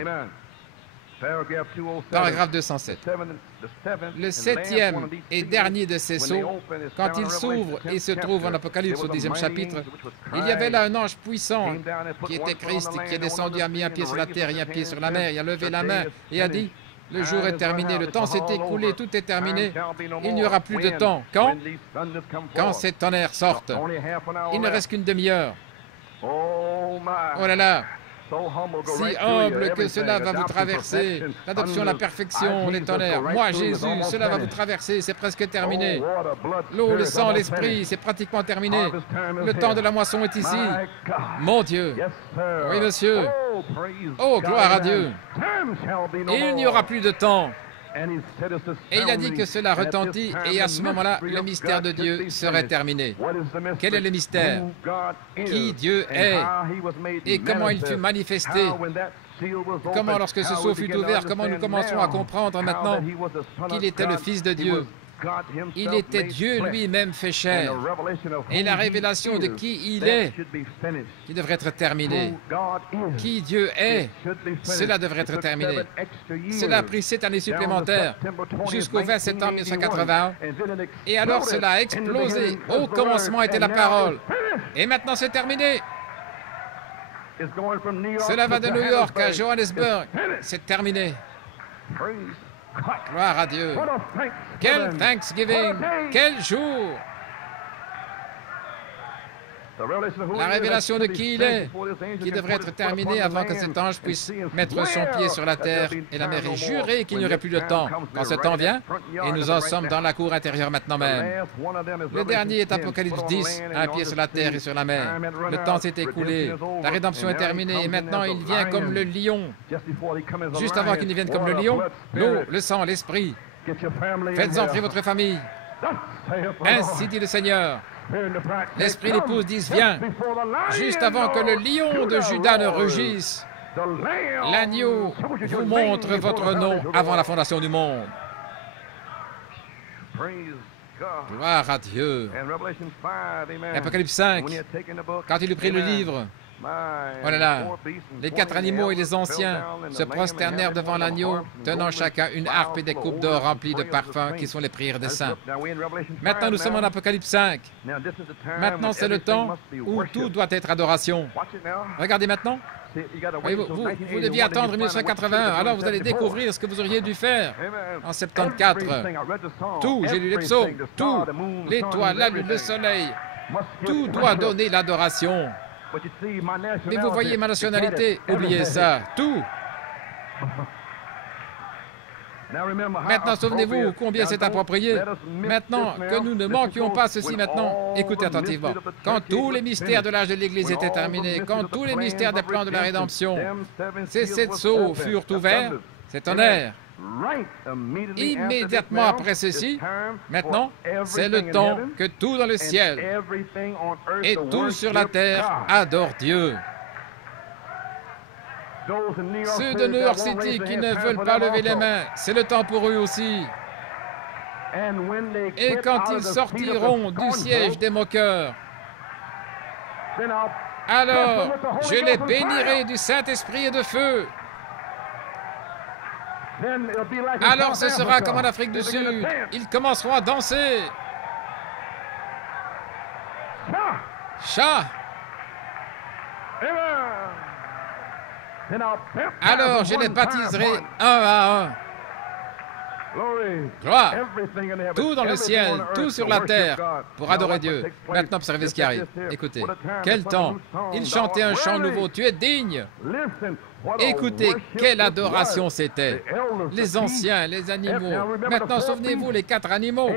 paragraphe 207. Le septième et dernier de ces sceaux, quand il s'ouvre et se trouve en Apocalypse au 10e chapitre, il y avait là un ange puissant qui était Christ, qui est descendu, a mis un pied sur la terre et un pied sur la mer, il a levé la main et a dit: le jour est terminé, le temps s'est écoulé, tout est terminé. Il n'y aura plus de temps. Quand? Quand ces tonnerres sortent. Il ne reste qu'une demi-heure. Oh là là! Si humble que cela va vous traverser. L'adoption, la perfection, les tonnerres. Moi, Jésus, cela va vous traverser, c'est presque terminé. L'eau, le sang, l'esprit, c'est pratiquement terminé. Le temps de la moisson est ici. Mon Dieu. Oui, monsieur. Oh, gloire à Dieu. Et il n'y aura plus de temps. Et il a dit que cela retentit, et à ce moment-là, le mystère de Dieu serait terminé. Quel est le mystère? Qui Dieu est et comment il fut manifesté? Comment, lorsque ce sceau fut ouvert, comment nous commençons à comprendre maintenant qu'il était le Fils de Dieu? Il était Dieu lui-même fait chair. Et la révélation de qui il est, qui devrait être terminée. Qui Dieu est, cela devrait être terminé. Cela a pris 7 années supplémentaires jusqu'au 20 septembre 1981. Et alors cela a explosé. Au commencement était la parole. Et maintenant c'est terminé. Cela va de New York à Johannesburg. C'est terminé. Gloire à Dieu. Quel Thanksgiving! Quel jour! La révélation de qui il est, qui devrait être terminée avant que cet ange puisse mettre son pied sur la terre et la mer et jurer qu'il n'y aurait plus de temps. Quand ce temps vient, et nous en sommes dans la cour intérieure maintenant même. Le dernier est Apocalypse 10, un pied sur la terre et sur la mer. Le temps s'est écoulé, la rédemption est terminée, et maintenant il vient comme le lion. Juste avant qu'il ne vienne comme le lion, l'eau, le sang, l'esprit. Faites entrer votre famille. Ainsi dit le Seigneur. L'esprit et l'épouse disent: viens. Juste avant que le lion de Juda ne rugisse, l'agneau vous montre votre nom avant la fondation du monde. Gloire à Dieu. Apocalypse 5, quand il eut pris le livre, oh là là, les 4 animaux et les anciens se prosternèrent devant l'agneau, tenant chacun une harpe et des coupes d'or remplies de parfums qui sont les prières des saints. Maintenant, nous sommes en Apocalypse 5. Maintenant, c'est le temps où tout doit être adoration. Regardez maintenant. Oui, vous deviez attendre 1981, alors vous allez découvrir ce que vous auriez dû faire en 74. Tout, j'ai lu les psaumes, tout, l'étoile, la lune, le soleil, tout doit donner l'adoration. Mais vous voyez ma nationalité, oubliez ça, tout. Maintenant, souvenez-vous combien c'est approprié. Maintenant, que nous ne manquions pas ceci maintenant. Écoutez attentivement. Quand tous les mystères de l'âge de l'Église étaient terminés, quand tous les mystères des plans de la rédemption, ces 7 sceaux furent ouverts, ces tonnerres, immédiatement après ceci, maintenant, c'est le temps que tout dans le ciel et tout sur la terre adore Dieu. Ceux de New York City qui ne veulent pas lever les mains, c'est le temps pour eux aussi. Et quand ils sortiront du siège des moqueurs, alors je les bénirai du Saint-Esprit et de feu. Alors ce sera comme en Afrique du Sud. Ils commenceront à danser. Chat. Alors je les baptiserai un à un. Gloire. Tout dans le ciel, tout sur la terre, pour adorer Dieu. Maintenant, observez ce qui arrive. Écoutez, quel temps. Ils chantaient un chant nouveau. Tu es digne. Écoutez, quelle adoration c'était. Les anciens, les animaux. Maintenant, souvenez-vous, les 4 animaux.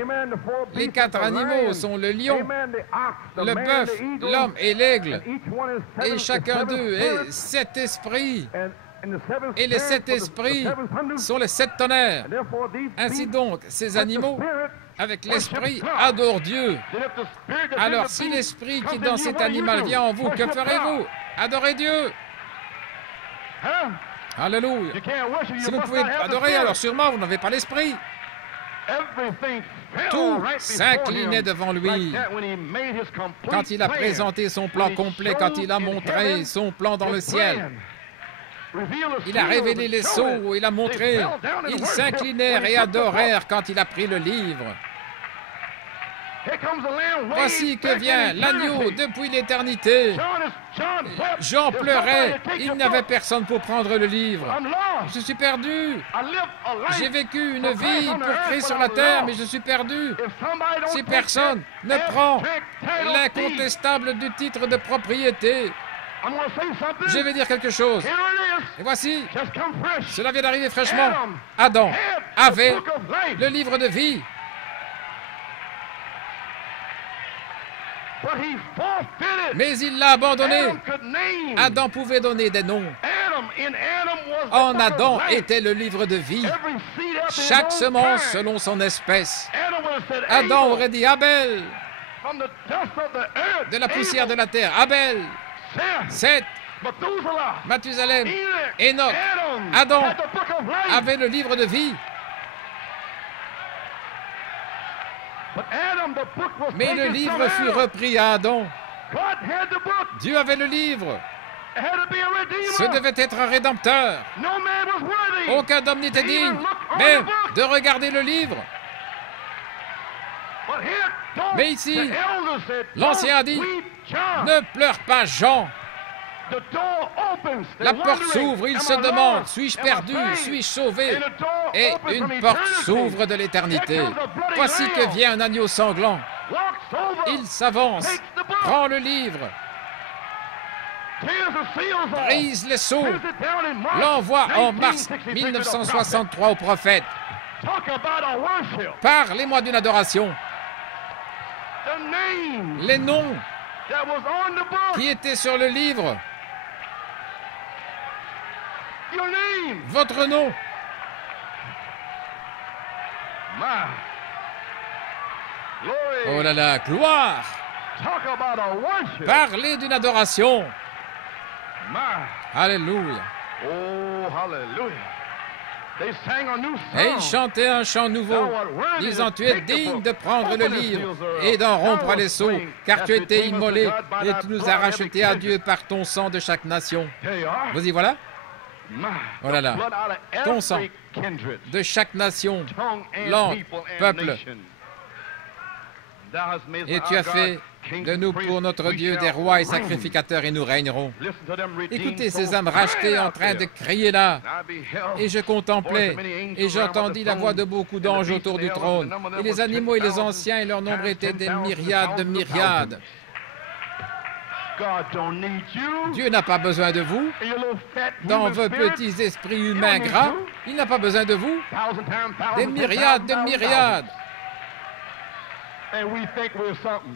Les 4 animaux sont le lion, le bœuf, l'homme et l'aigle. Et chacun d'eux est 7 esprits. Et les 7 esprits sont les 7 tonnerres. Ainsi donc, ces animaux, avec l'esprit, adorent Dieu. Alors, si l'esprit qui est dans cet animal vient en vous, que ferez-vous? Adorez Dieu. Alléluia. Si vous pouvez adorer, alors sûrement vous n'avez pas l'esprit. Tout s'inclinait devant lui quand il a présenté son plan complet, quand il a montré son plan dans le ciel. Il a révélé les sceaux, il a montré. Ils s'inclinèrent et adorèrent quand il a pris le livre. Voici que vient l'agneau depuis l'éternité. Jean pleurait, il n'avait personne pour prendre le livre. Je suis perdu. J'ai vécu une vie pour Christ sur la terre, mais je suis perdu. Si personne ne prend l'incontestable du titre de propriété, je vais dire quelque chose. Et voici, cela vient d'arriver fraîchement. Adam avait le livre de vie. Mais il l'a abandonné. Adam pouvait donner des noms. En Adam était le livre de vie. Chaque semence selon son espèce. Adam aurait dit Abel. De la poussière de la terre. Abel. Seth. Mathusalem. Enoch. Adam avait le livre de vie. Mais le livre fut repris à Adam. Dieu avait le livre. Ce devait être un rédempteur. Aucun homme n'était digne, même de regarder le livre. Mais ici, l'ancien a dit, ne pleure pas, Jean. La porte s'ouvre, il se demande, suis-je perdu, suis-je sauvé? Et une porte s'ouvre de l'éternité. Voici que vient un agneau sanglant. Il s'avance, prend le livre, brise les sceaux, l'envoie en mars 1963 au prophète. Parlez-moi d'une adoration. Les noms qui étaient sur le livre. Votre nom. Oh là là, gloire. Parlez d'une adoration. Alléluia. Et ils chantaient un chant nouveau, disant, tu es digne de prendre le livre et d'en rompre les sceaux, car tu étais immolé et tu nous as rachetés à Dieu par ton sang de chaque nation. Vous y voilà? Oh là là, ton sang de chaque nation, langue, peuple. Et tu as fait de nous pour notre Dieu des rois et sacrificateurs et nous régnerons. Écoutez ces âmes rachetées en train de crier là. Et je contemplais et j'entendis la voix de beaucoup d'anges autour du trône. Et les animaux et les anciens et leur nombre était des myriades de myriades. Dieu n'a pas besoin de vous. Dans vos petits esprits humains gras, il n'a pas besoin de vous. Des myriades de myriades.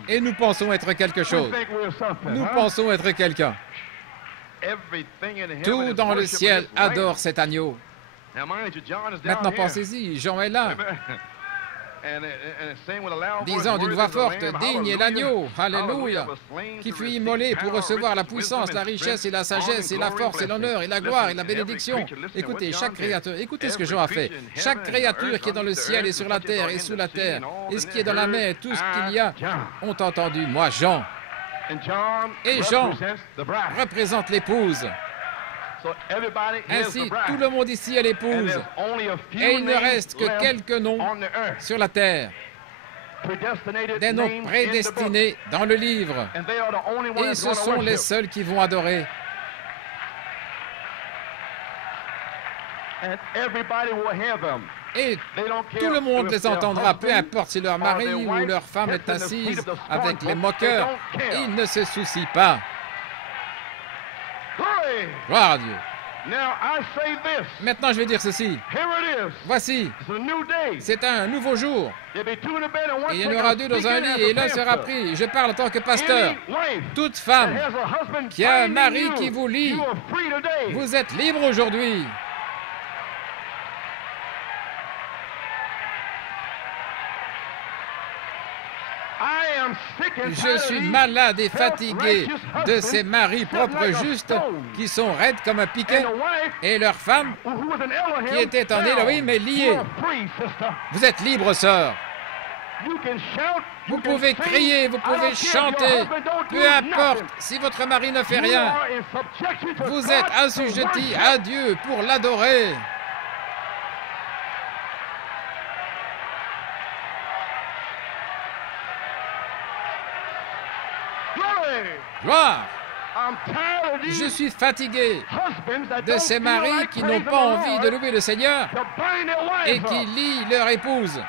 Et nous pensons être quelque chose. Nous pensons être quelqu'un. Tout dans le ciel adore cet agneau. Maintenant pensez-y, Jean est là. Disant d'une voix forte, digne est l'agneau, alléluia, qui fut immolé pour recevoir la puissance, la richesse et la sagesse et la force et l'honneur et la gloire et la bénédiction. Écoutez, chaque créature, écoutez ce que Jean a fait. Chaque créature qui est dans le ciel et sur la terre et sous la terre, et ce qui est dans la mer et tout ce qu'il y a, ont entendu, moi, Jean. Et Jean représente l'épouse. Ainsi, tout le monde ici est l'épouse. Et il ne reste que quelques noms sur la terre. Des noms prédestinés dans le livre. Et ce sont les seuls qui vont adorer. Et tout le monde les entendra, peu importe si leur mari ou leur femme est assise avec les moqueurs. Ils ne se soucient pas. Gloire à Dieu. Maintenant, je vais dire ceci. Voici, c'est un nouveau jour. Et il y en aura deux dans un lit et l'un sera pris. Je parle en tant que pasteur. Toute femme qui a un mari qui vous lie, vous êtes libre aujourd'hui. Je suis malade et fatigué de ces maris propres justes qui sont raides comme un piquet et leur femme qui était en Élohim est liée. Vous êtes libre, sœur. Vous pouvez crier, vous pouvez chanter, peu importe si votre mari ne fait rien. Vous êtes assujetti à Dieu pour l'adorer. Gloire! Je suis fatigué de ces maris qui n'ont pas envie de louer le Seigneur et qui lient leur épouse.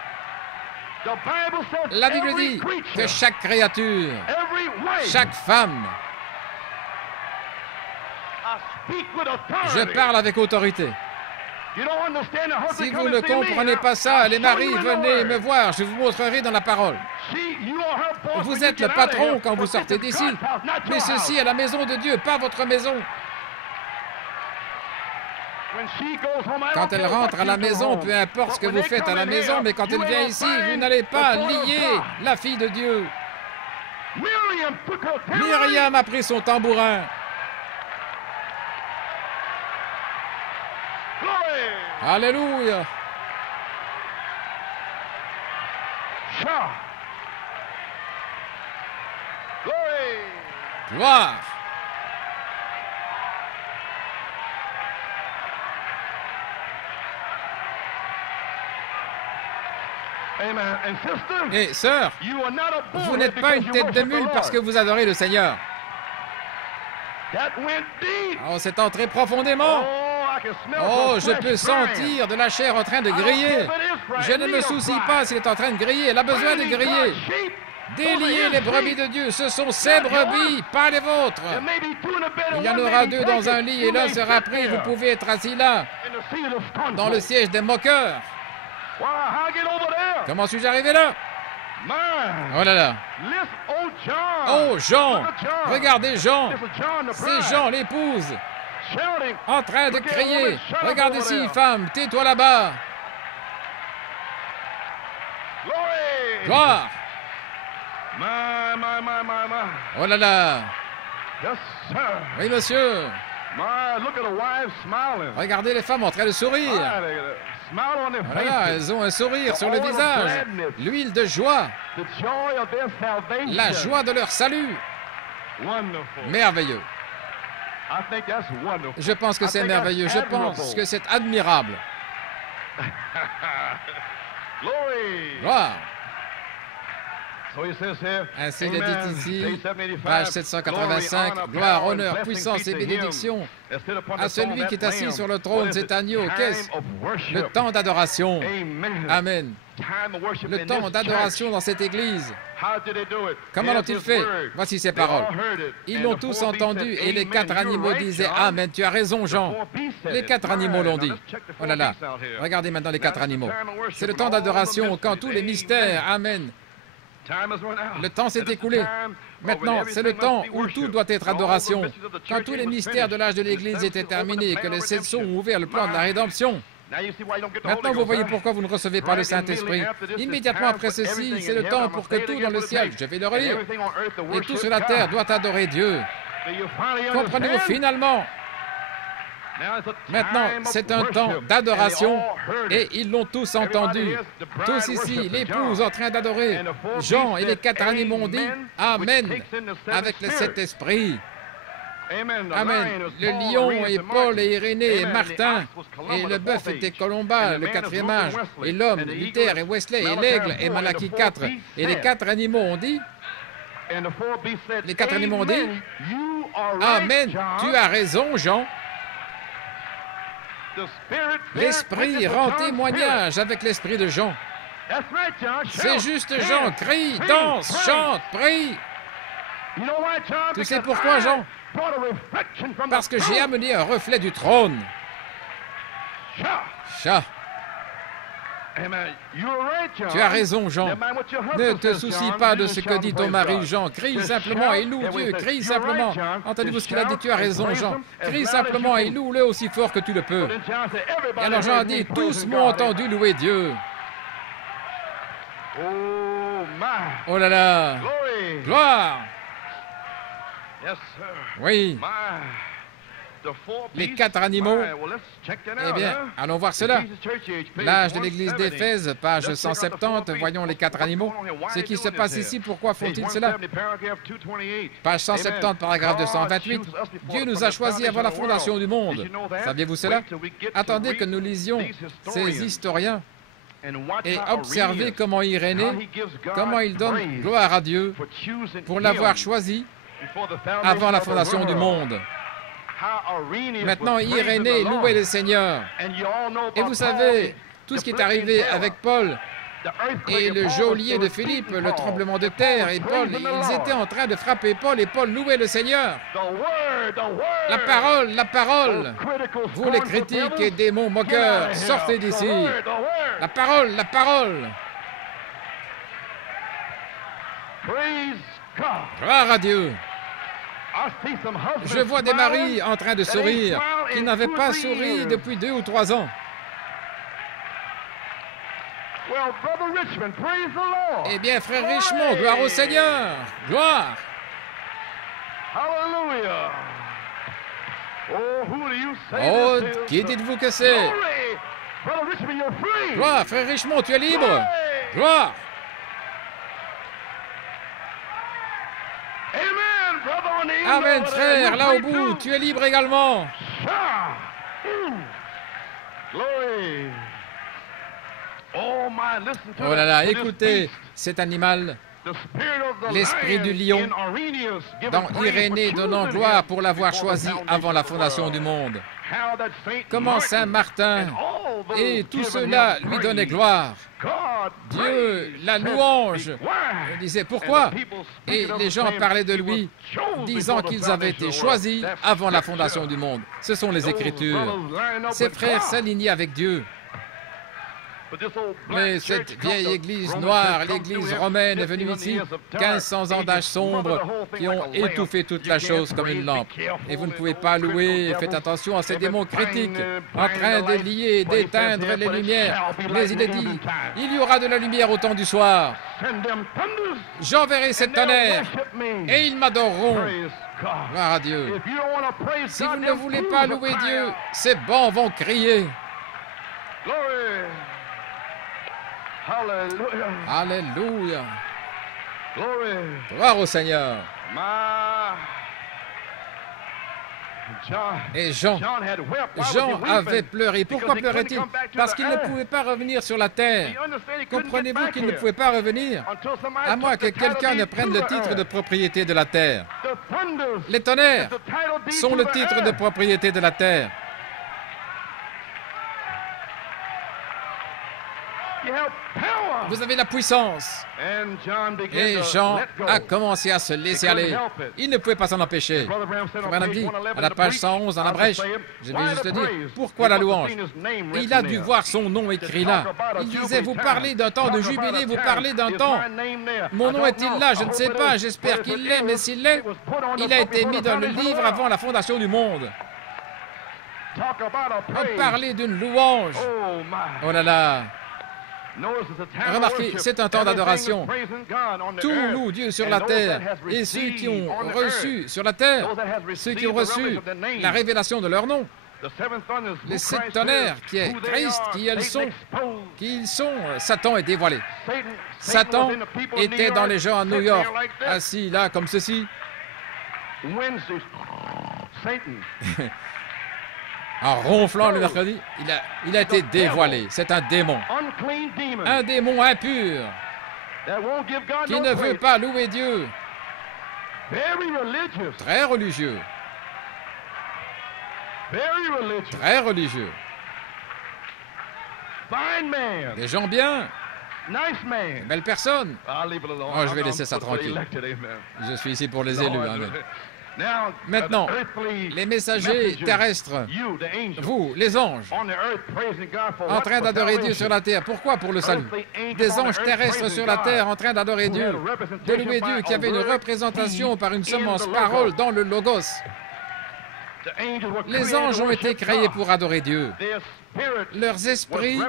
La Bible dit que chaque créature, chaque femme, je parle avec autorité. Si vous ne comprenez pas ça, les maris, venez me voir, je vous montrerai dans la parole. Vous êtes le patron quand vous sortez d'ici, mais ceci est la maison de Dieu, pas votre maison. Quand elle rentre à la maison, peu importe ce que vous faites à la maison, mais quand elle vient ici, vous n'allez pas lier la fille de Dieu. Myriam a pris son tambourin. Alléluia. Gloire. Et sœur, vous n'êtes pas une tête de mule parce que vous adorez le Seigneur. Oh, c'est entré profondément. Oh, je peux sentir de la chair en train de griller. Je ne me soucie pas s'il est en train de griller. Elle a besoin de griller. Déliez les brebis de Dieu. Ce sont ses brebis, pas les vôtres. Il y en aura deux dans un lit et l'un sera pris. Vous pouvez être assis là, dans le siège des moqueurs. Comment suis-je arrivé là? Oh là là. Oh, Jean. Regardez Jean. C'est Jean, l'épouse, en train de crier. Regarde ici, femme, tais-toi là-bas. Gloire. Oh là là. Oui, monsieur. Regardez les femmes en train de sourire. Voilà, elles ont un sourire sur le visage, l'huile de joie, la joie de leur salut. Merveilleux. Je pense que c'est merveilleux, je pense que c'est admirable. Gloire. Ainsi il est dit ici, page 785, gloire, honneur, puissance et bénédiction à celui qui est assis sur le trône, cet agneau. Qu'est-ce? Le temps d'adoration. Amen. Le temps d'adoration dans cette église. Comment l'ont-ils fait? Voici ces paroles. Ils l'ont tous entendu et les quatre animaux disaient « Amen ». Tu as raison, Jean. Les quatre animaux l'ont dit. Oh là là. Regardez maintenant les quatre animaux. C'est le temps d'adoration quand tous les mystères, Amen. Le temps s'est écoulé. Maintenant, c'est le temps où tout doit être adoration. Quand tous les mystères de l'âge de l'Église étaient terminés et que les sept sceaux ont ouvert le plan de la rédemption. Maintenant, vous voyez pourquoi vous ne recevez pas le Saint-Esprit. Immédiatement après ceci, c'est le temps pour que tout dans le ciel, je vais le relire, et tout sur la terre doit adorer Dieu. Comprenez-vous finalement? Maintenant, c'est un temps d'adoration et ils l'ont tous entendu. Tous ici, l'épouse en train d'adorer. Jean et les quatre animaux ont dit « Amen » avec les sept esprits. Amen. Le lion et Paul et Irénée et Martin et le bœuf était Colomba, le quatrième âge, et l'homme, Luther et Wesley et l'aigle et Malachie 4. Et les quatre animaux ont dit, Amen, tu as raison, Jean. L'Esprit rend témoignage avec l'Esprit de Jean. C'est juste, Jean. Crie, danse, chante, prie. Tu sais pourquoi, Jean? Parce que j'ai amené un reflet du trône. Chat. Tu as raison, Jean. Ne te soucie pas de ce que dit ton mari, Jean. Crie simplement et loue Dieu. Crie simplement. Entendez-vous ce qu'il a dit? Tu as raison, Jean. Crie simplement et loue-le aussi fort que tu le peux. Et alors Jean a dit, tous m'ont entendu louer Dieu. Oh là là. Gloire. Yes, sir. Oui. My, the four Les beasts. 4 animaux. My, well, let's check that Eh out, bien, huh? allons voir cela. Ephesians Church Age, page L'âge de l'église 170. d'Éphèse, page Let's check out the 170, four voyons les beasts. 4 animaux. What's going on here? Why Ce are qui they se doing passe this ici, here? pourquoi Page font-ils cela? 170, paragraph 228. Page 170, paragraphe God 228. chose us before Dieu nous from a the choisis avant la foundation of the fondation world. du monde. Did you know that? Saviez-vous cela? Wait till we get to Attendez que read nous lisions these ces historians historiens and watch et how observez Irenaeus, comment how Irénée, he gives God comment il donne praise gloire à Dieu for choosing pour l'avoir him choisi before the foundation avant la of the fondation du world. monde. How Irenaeus Maintenant, was praising Irénée the Lord. louait le Seigneur. And you all know Et about vous savez, Paul, tout ce qui est the arrivé Philippian avec jailer, Paul the earthquake et of le Paul geôlier de was Philippe, beating le Paul. tremblement de And Paul terre, was et Paul, praising the ils étaient Lord. en train de frapper Paul, et Paul louait le Seigneur. The word, La parole, la parole. those critical, Vous les scornful critiques devils, et démons get out moqueurs, of here. sortez The d'ici. word, the word. La parole, la parole. Praise God. Gloire à Dieu. I see some husbands Je vois des maris smiling en train de sourire, qui n'avaient pas souri depuis 2 ou 3 ans. Well, Brother Richmond, praise the Lord. Eh bien, frère Richemont, gloire au Seigneur. Gloire. Hallelujah. Oh, who do you say Oh, this is? qui dites-vous que c'est? Glory. Brother Richmond, you're free. Gloire, frère Richemont, tu es libre. Glory. Gloire. Amen, brother on the end Amen, over there. frère, You're là au free bout, too. tu es libre également. Ah. Glory. Oh my, listen to Oh là là, to this écoutez, beast. cet animal, The spirit of the l'esprit du lion lion, in Irenaeus, giving dans praise Irénée for donnant choosing gloire him pour l'avoir before the choisi foundation avant la of the fondation world. du monde. How that Saint Comment Saint Martin and all those et tous given ceux-là him lui donnaient praise. gloire. God Dieu, praise la said, louange. "Be quiet." On disait And pourquoi? the people Et speaking of les the gens same, parlaient de he lui, was chosen disant before the qu'ils avaient été foundation of the choisis world. That's avant la scripture. fondation du monde. Ce sont les Those Écritures. brothers line up Ces with frères God. s'alignaient avec Dieu. But this old black Mais church cette vieille come to église Roman noire, church come l'église through here, romaine est venue 1500 ici, years of dark 1500 ans ages, d'âge sombre, smothered the whole thing qui like ont a lamp. étouffé toute You la can't chose comme praise, une be lampe. careful, Et vous ne and pouvez those pas critical louer, devils, faites attention à ces they've been démons blinding critiques, the- en blinding train the de light. lier, But he says d'éteindre here, les but it lumières. shall be Mais light il in est the dit, evening time. il y aura de la lumière au temps du soir. Send them thunders, J'enverrai cet and they'll tonnerre, worship me. et ils m'adoreront. Praise God. Gloire à Dieu. If you don't want to praise Si God, vous ne then voulez prove pas it, louer cry Dieu, out. ces bancs vont crier. Glory. Hallelujah. Alléluia. Glory. Gloire au Seigneur. My John. Et Jean, John had wept. Why was he Jean weeping? avait pleuré. Pourquoi Because he couldn't pleurait-il? come back to Parce the qu'il ne earth. pouvait pas revenir sur la terre. You understand? He couldn't get Comprenez-vous back qu'il ne here pouvait pas revenir until somebody à moins took que the title quelqu'un ne deed prenne to le the titre de earth. propriété de la terre. The thunders Les tonnerres is the title deed sont to le the titre de earth. propriété de la terre. You have power. Vous avez la puissance. And John began Et to Jean let go. a commencé à se laisser aller. Il ne pouvait pas s'en empêcher. Brother Branham said on Branham page dit, 111 à la in the page breach, 111 dans la I was brèche, saying, je why vais juste the dire, praise? pourquoi He la must have louange? seen his name Il written a dû there. voir son nom écrit là. Il disait, vous parlez d'un temps de jubilé, vous parlez d'un temps. Mon nom est-il là? Je ne sais pas, j'espère qu'il l'est, mais s'il l'est, il a été mis dans le livre avant la fondation du monde. On parlait d'une louange. Oh là là. Remarquez, c'est un temps d'adoration. Tout loue Dieu sur la terre. Et ceux qui ont reçu sur la terre, ceux qui ont reçu la révélation de leur nom, les 7 tonnerres qui est Christ, qui ils sont, Satan est dévoilé. Satan était dans les gens à New York, assis là comme ceci. En ronflant le mercredi, il a été dévoilé. C'est un démon impur, qui ne veut pas louer Dieu. Très religieux. Très religieux. Des gens bien. Belles personnes. Oh, je vais laisser ça tranquille. Je suis ici pour les élus. Amen. Maintenant, les messagers terrestres, vous, les anges, en train d'adorer Dieu sur la terre. Pourquoi? Pour le salut. Des anges terrestres sur la terre en train d'adorer Dieu, de louer Dieu qui avait une représentation par une semence parole dans le Logos. Les anges ont été créés pour adorer Dieu. Leurs esprits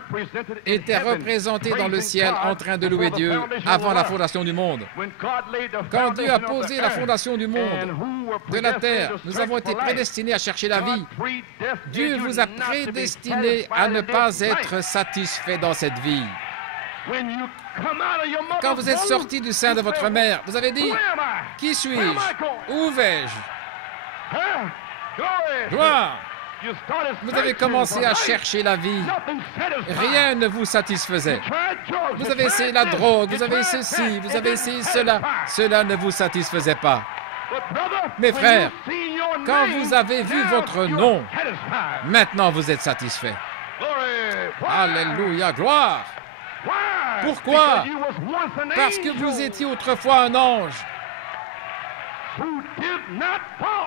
étaient représentés dans le ciel en train de louer Dieu avant la fondation du monde. Quand Dieu a posé la fondation du monde, de la terre, nous avons été prédestinés à chercher la vie. Dieu vous a prédestinés à ne pas être satisfaits dans cette vie. Quand vous êtes sortis du sein de votre mère, vous avez dit, « Qui suis-je? Où vais-je? » Gloire! Vous avez commencé à chercher la vie. Rien ne vous satisfaisait. Vous avez essayé la drogue, vous avez essayé ceci, vous avez essayé cela. Cela ne vous satisfaisait pas. Mes frères, quand vous avez vu votre nom, maintenant vous êtes satisfaits. Alléluia, gloire! Pourquoi? Parce que vous étiez autrefois un ange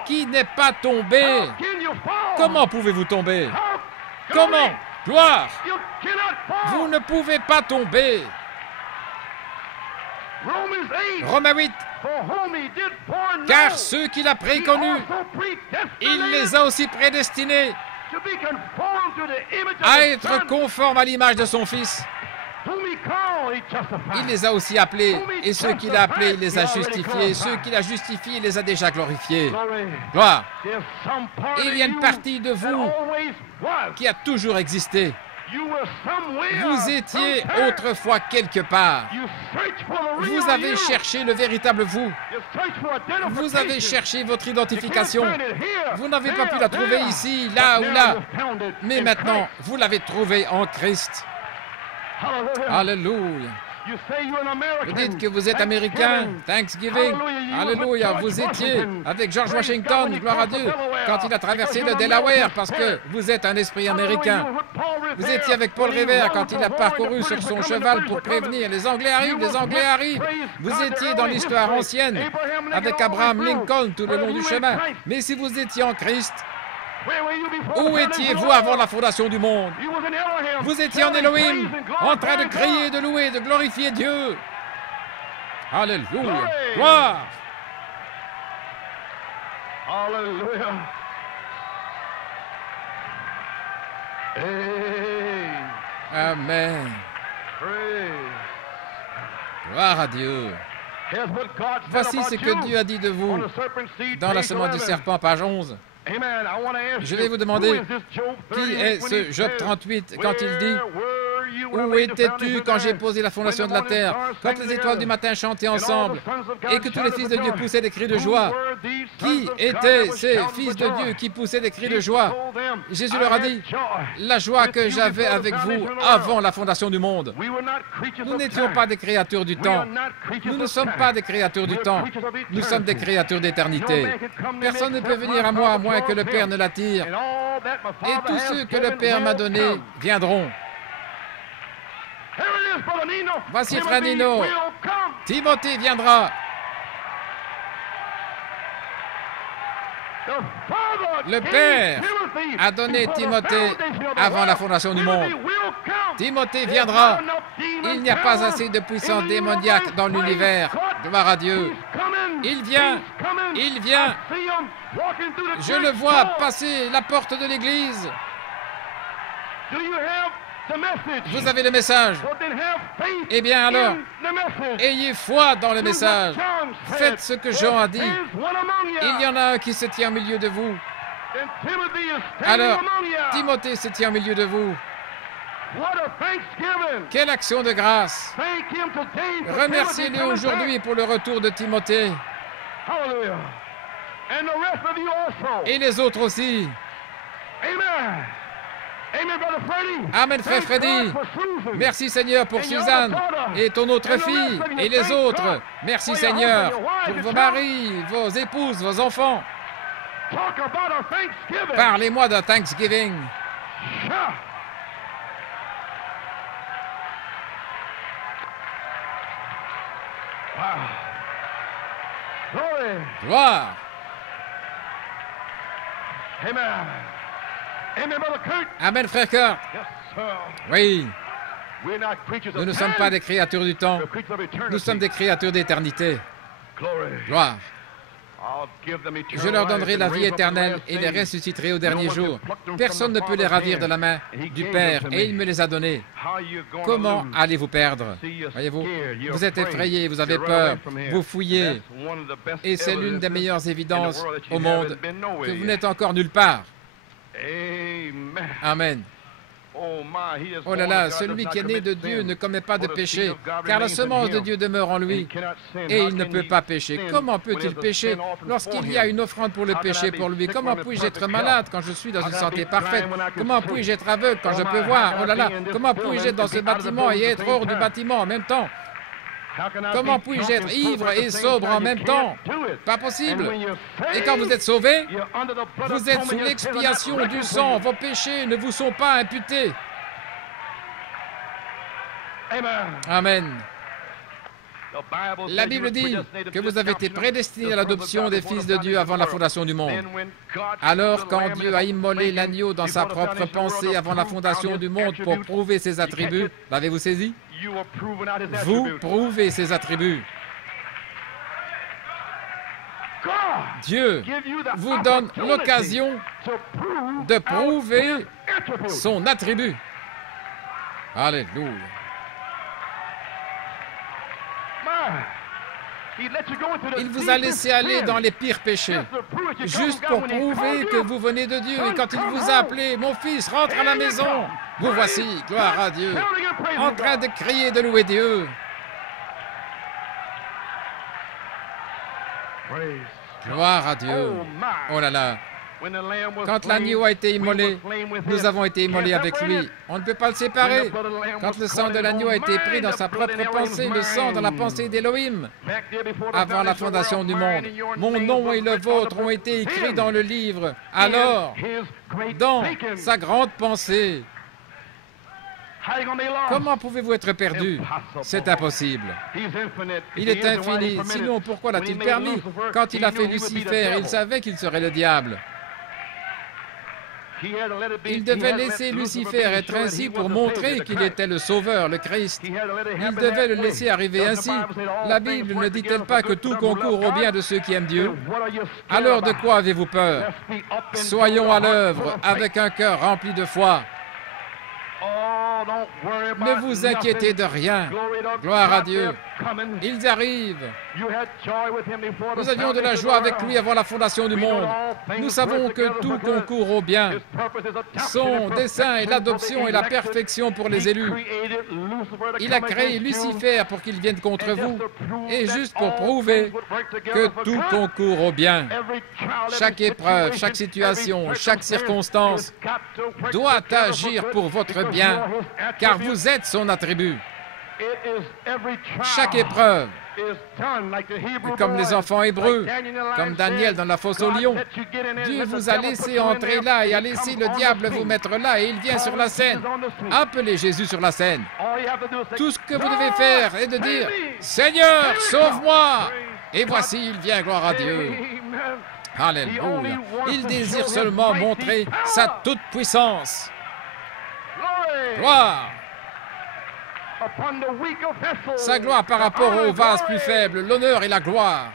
qui n'est pas tombé. Comment pouvez-vous tomber? Comment? Gloire! Vous ne pouvez pas tomber. Romains 8. Car ceux qu'il a préconnus, il les a aussi prédestinés à être conformes à l'image de son Fils. Il les a aussi appelés, et ceux qu'il a appelés, il les a justifiés, ceux qu'il a justifiés, il les a déjà glorifiés. Gloire! Il y a une partie de vous qui a toujours existé. Vous étiez autrefois quelque part. Vous avez cherché le véritable vous. Vous avez cherché votre identification. Vous n'avez pas pu la trouver ici, là ou là. Mais maintenant, vous l'avez trouvée en Christ. Alléluia. Vous dites que vous êtes américain, Thanksgiving. Alléluia. Vous étiez avec George Washington, gloire à Dieu, quand il a traversé le Delaware, parce que vous êtes un esprit américain. Vous étiez avec Paul Revere quand il a parcouru sur son cheval pour prévenir les Anglais arrivent, les Anglais arrivent. Vous étiez dans l'histoire ancienne avec Abraham Lincoln tout le long du chemin. Mais si vous étiez en Christ, où étiez-vous avant la fondation du monde? Vous étiez en Elohim, en train de crier, de louer, de glorifier Dieu. Alléluia. Gloire. Alléluia. Amen. Gloire à Dieu. Voici ce que Dieu a dit de vous dans la semence du serpent, page 11. Je vais vous demander, qui est ce Job 38 quand il dit « Où étais-tu quand j'ai posé la fondation de la terre, quand les étoiles du matin chantaient ensemble, et que tous les fils de Dieu poussaient des cris de joie? Qui étaient ces fils de Dieu qui poussaient des cris de joie? » Jésus leur a dit « La joie que j'avais avec vous avant la fondation du monde. » Nous n'étions pas des créatures du temps. Nous ne sommes pas des créatures du temps. Nous sommes des créatures d'éternité. Personne ne peut venir à moi que le Père ne l'attire. Et tous ceux que le Père m'a donnés viendront. Voici frère Nino. Timothée viendra. Le Père a donné Timothée avant la fondation du monde. Timothée viendra. Il n'y a pas assez de puissance démoniaque dans l'univers. Gloire à Dieu. Il vient. Il vient. Je le vois passer la porte de l'église. Vous avez le message. Eh bien alors, ayez foi dans le message. Faites ce que Jean a dit. Il y en a un qui se tient au milieu de vous. Alors, Timothée se tient au milieu de vous. Quelle action de grâce. Remerciez-le aujourd'hui pour le retour de Timothée. Et les autres aussi. Amen, frère Freddy. Merci, Seigneur, pour Suzanne et ton autre fille et les autres. Merci, Seigneur, pour vos maris, vos épouses, vos enfants. Parlez-moi de Thanksgiving. Gloire. Amen, frère Kurt. Oui. Nous ne sommes pas des créatures du temps. Nous sommes des créatures d'éternité. Gloire. Je leur donnerai la vie éternelle et les ressusciterai au dernier jour. Personne ne peut les ravir de la main du Père, et il me les a donnés. Comment allez-vous perdre? Voyez-vous, vous êtes effrayé, vous avez peur, vous fouillez, et c'est l'une des meilleures évidences au monde que vous n'êtes encore nulle part. Amen. Oh là là, celui qui est né de Dieu ne commet pas de péché, car la semence de Dieu demeure en lui, et il ne peut pas pécher. Comment peut-il pécher lorsqu'il y a une offrande pour le péché pour lui? Comment puis-je être malade quand je suis dans une santé parfaite? Comment puis-je être aveugle quand je peux voir? Oh là là, comment puis-je être dans ce bâtiment et être hors du bâtiment en même temps? Comment puis-je être ivre et sobre en même temps? Pas possible. Et quand vous êtes sauvé, vous êtes sous l'expiation du sang. Vos péchés ne vous sont pas imputés. Amen. La Bible dit que vous avez été prédestinés à l'adoption des fils de Dieu avant la fondation du monde. Alors, quand Dieu a immolé l'agneau dans sa propre pensée avant la fondation du monde pour prouver ses attributs, l'avez-vous saisi? Vous prouvez ses attributs. Dieu vous donne l'occasion de prouver son attribut. Alléluia. Il vous a laissé aller dans les pires péchés, juste pour prouver que vous venez de Dieu. Et quand il vous a appelé, mon fils, rentre à la maison, vous voici, gloire à Dieu, en train de crier, de louer Dieu. Gloire à Dieu. Oh là là. Quand l'agneau a été immolé, nous avons été immolés avec lui. On ne peut pas le séparer. Quand le sang de l'agneau a été pris dans sa propre pensée, le sang dans la pensée d'Élohim, avant la fondation du monde, mon nom et le vôtre ont été écrits dans le livre. Alors, dans sa grande pensée, comment pouvez-vous être perdu? C'est impossible. Il est infini. Sinon, pourquoi l'a-t-il permis? Quand il a fait Lucifer, il savait qu'il serait le diable. Il devait laisser Lucifer être ainsi pour montrer qu'il était le Sauveur, le Christ. Il devait le laisser arriver ainsi. La Bible ne dit-elle pas que tout concourt au bien de ceux qui aiment Dieu? Alors de quoi avez-vous peur? Soyons à l'œuvre avec un cœur rempli de foi. Ne vous inquiétez de rien. Gloire à Dieu. Ils arrivent. Nous avions de la joie avec lui avant la fondation du monde. Nous savons que tout concourt au bien. Son dessein est l'adoption et la perfection pour les élus. Il a créé Lucifer pour qu'il vienne contre vous, et juste pour prouver que tout concourt au bien. Chaque épreuve, chaque situation, chaque circonstance doit agir pour votre bien, car vous êtes son attribut. Chaque épreuve, comme les enfants hébreux, comme Daniel dans la fosse au lion, Dieu vous a laissé entrer là et a laissé le diable vous mettre là, et il vient sur la scène. Appelez Jésus sur la scène. Tout ce que vous devez faire est de dire « Seigneur, sauve-moi !» Et voici, il vient, gloire à Dieu. Alléluia. Il désire seulement montrer sa toute-puissance. Gloire. Sa gloire par rapport aux vases plus faibles, l'honneur et la gloire.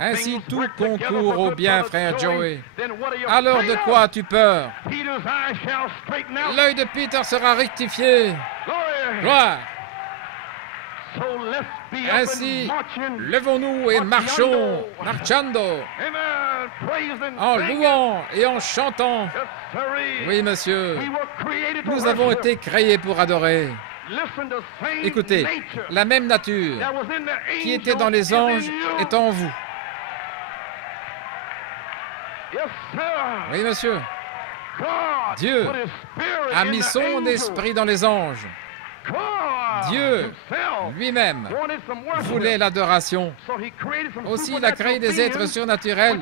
Ainsi, tout concourt au bien, frère Joey. Alors de quoi as-tu peur? L'œil de Peter sera rectifié. Gloire. Ainsi, levons-nous et marchons, marchando, en louant et en chantant. Oui, monsieur, nous avons été créés pour adorer. Écoutez, la même nature qui était dans les anges est en vous. Oui, monsieur. Dieu a mis son esprit dans les anges. Dieu lui-même voulait l'adoration. Aussi, il a créé des êtres surnaturels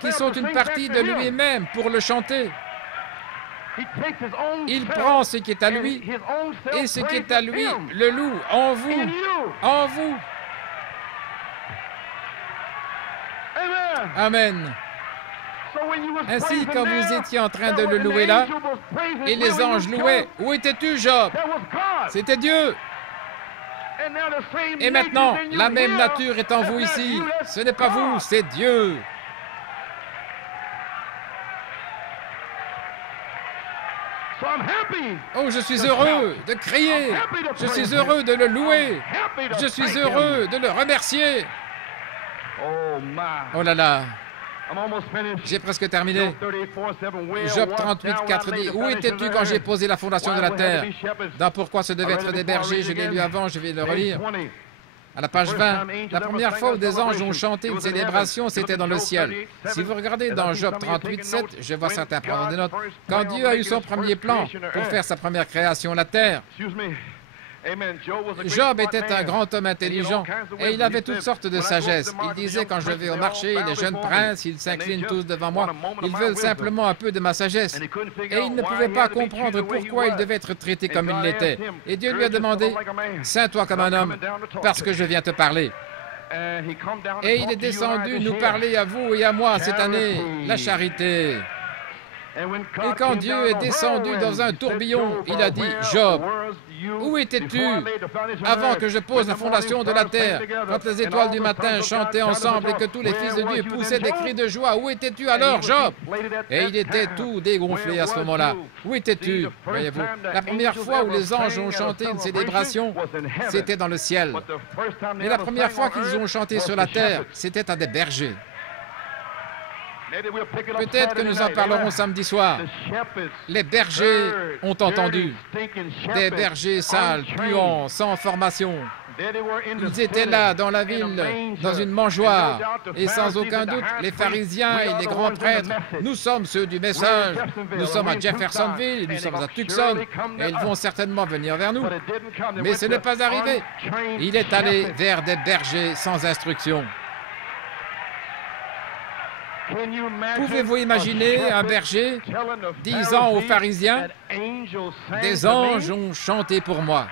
qui sont une partie de lui-même pour le chanter. Il prend ce qui est à lui et ce qui est à lui le loue en vous. En vous. Amen. Ainsi, quand vous étiez en train de le louer là, et les anges louaient, où étais-tu, Job? C'était Dieu. Et maintenant, la même nature est en vous ici. Ce n'est pas vous, c'est Dieu. Oh, je suis heureux de crier. Je suis heureux de le louer. Je suis heureux de le remercier. Oh là là. J'ai presque terminé. Job 38, 4 dit, « Où étais-tu quand j'ai posé la fondation de la terre ?» Dans « Pourquoi ce devait être des bergers ?» Je l'ai lu avant, je vais le relire. À la page 20, la première fois où des anges ont chanté une célébration, c'était dans le ciel. Si vous regardez dans Job 38, 7, je vois certains prendre des notes. Quand Dieu a eu son premier plan pour faire sa première création, la terre, Job était un grand homme intelligent et il avait toutes sortes de sagesse. Il disait, quand je vais au marché, les jeunes princes, ils s'inclinent tous devant moi, ils veulent simplement un peu de ma sagesse. Et il ne pouvait pas comprendre pourquoi il devait être traité comme il l'était. Et Dieu lui a demandé, « Sains-toi comme un homme, parce que je viens te parler. » Et il est descendu nous parler à vous et à moi cette année, la charité. Et quand Dieu est descendu dans un tourbillon, il a dit, « Job, où étais-tu avant que je pose la fondation de la terre, quand les étoiles du matin chantaient ensemble et que tous les fils de Dieu poussaient des cris de joie? Où étais-tu alors, Job? » Et il était tout dégonflé à ce moment-là. Où étais-tu? Voyez-vous, la première fois où les anges ont chanté une célébration, c'était dans le ciel. Mais la première fois qu'ils ont chanté sur la terre, c'était à des bergers. Peut-être que nous en parlerons samedi soir. Les bergers ont entendu. Des bergers sales, puants, sans formation. Ils étaient là, dans la ville, dans une mangeoire. Et sans aucun doute, les pharisiens et les grands prêtres, nous sommes ceux du message. Nous sommes à Jeffersonville, nous sommes à Tucson, et ils vont certainement venir vers nous. Mais ce n'est pas arrivé. Il est allé vers des bergers sans instruction. Pouvez-vous imaginer un berger disant aux pharisiens, « Des anges ont chanté pour moi.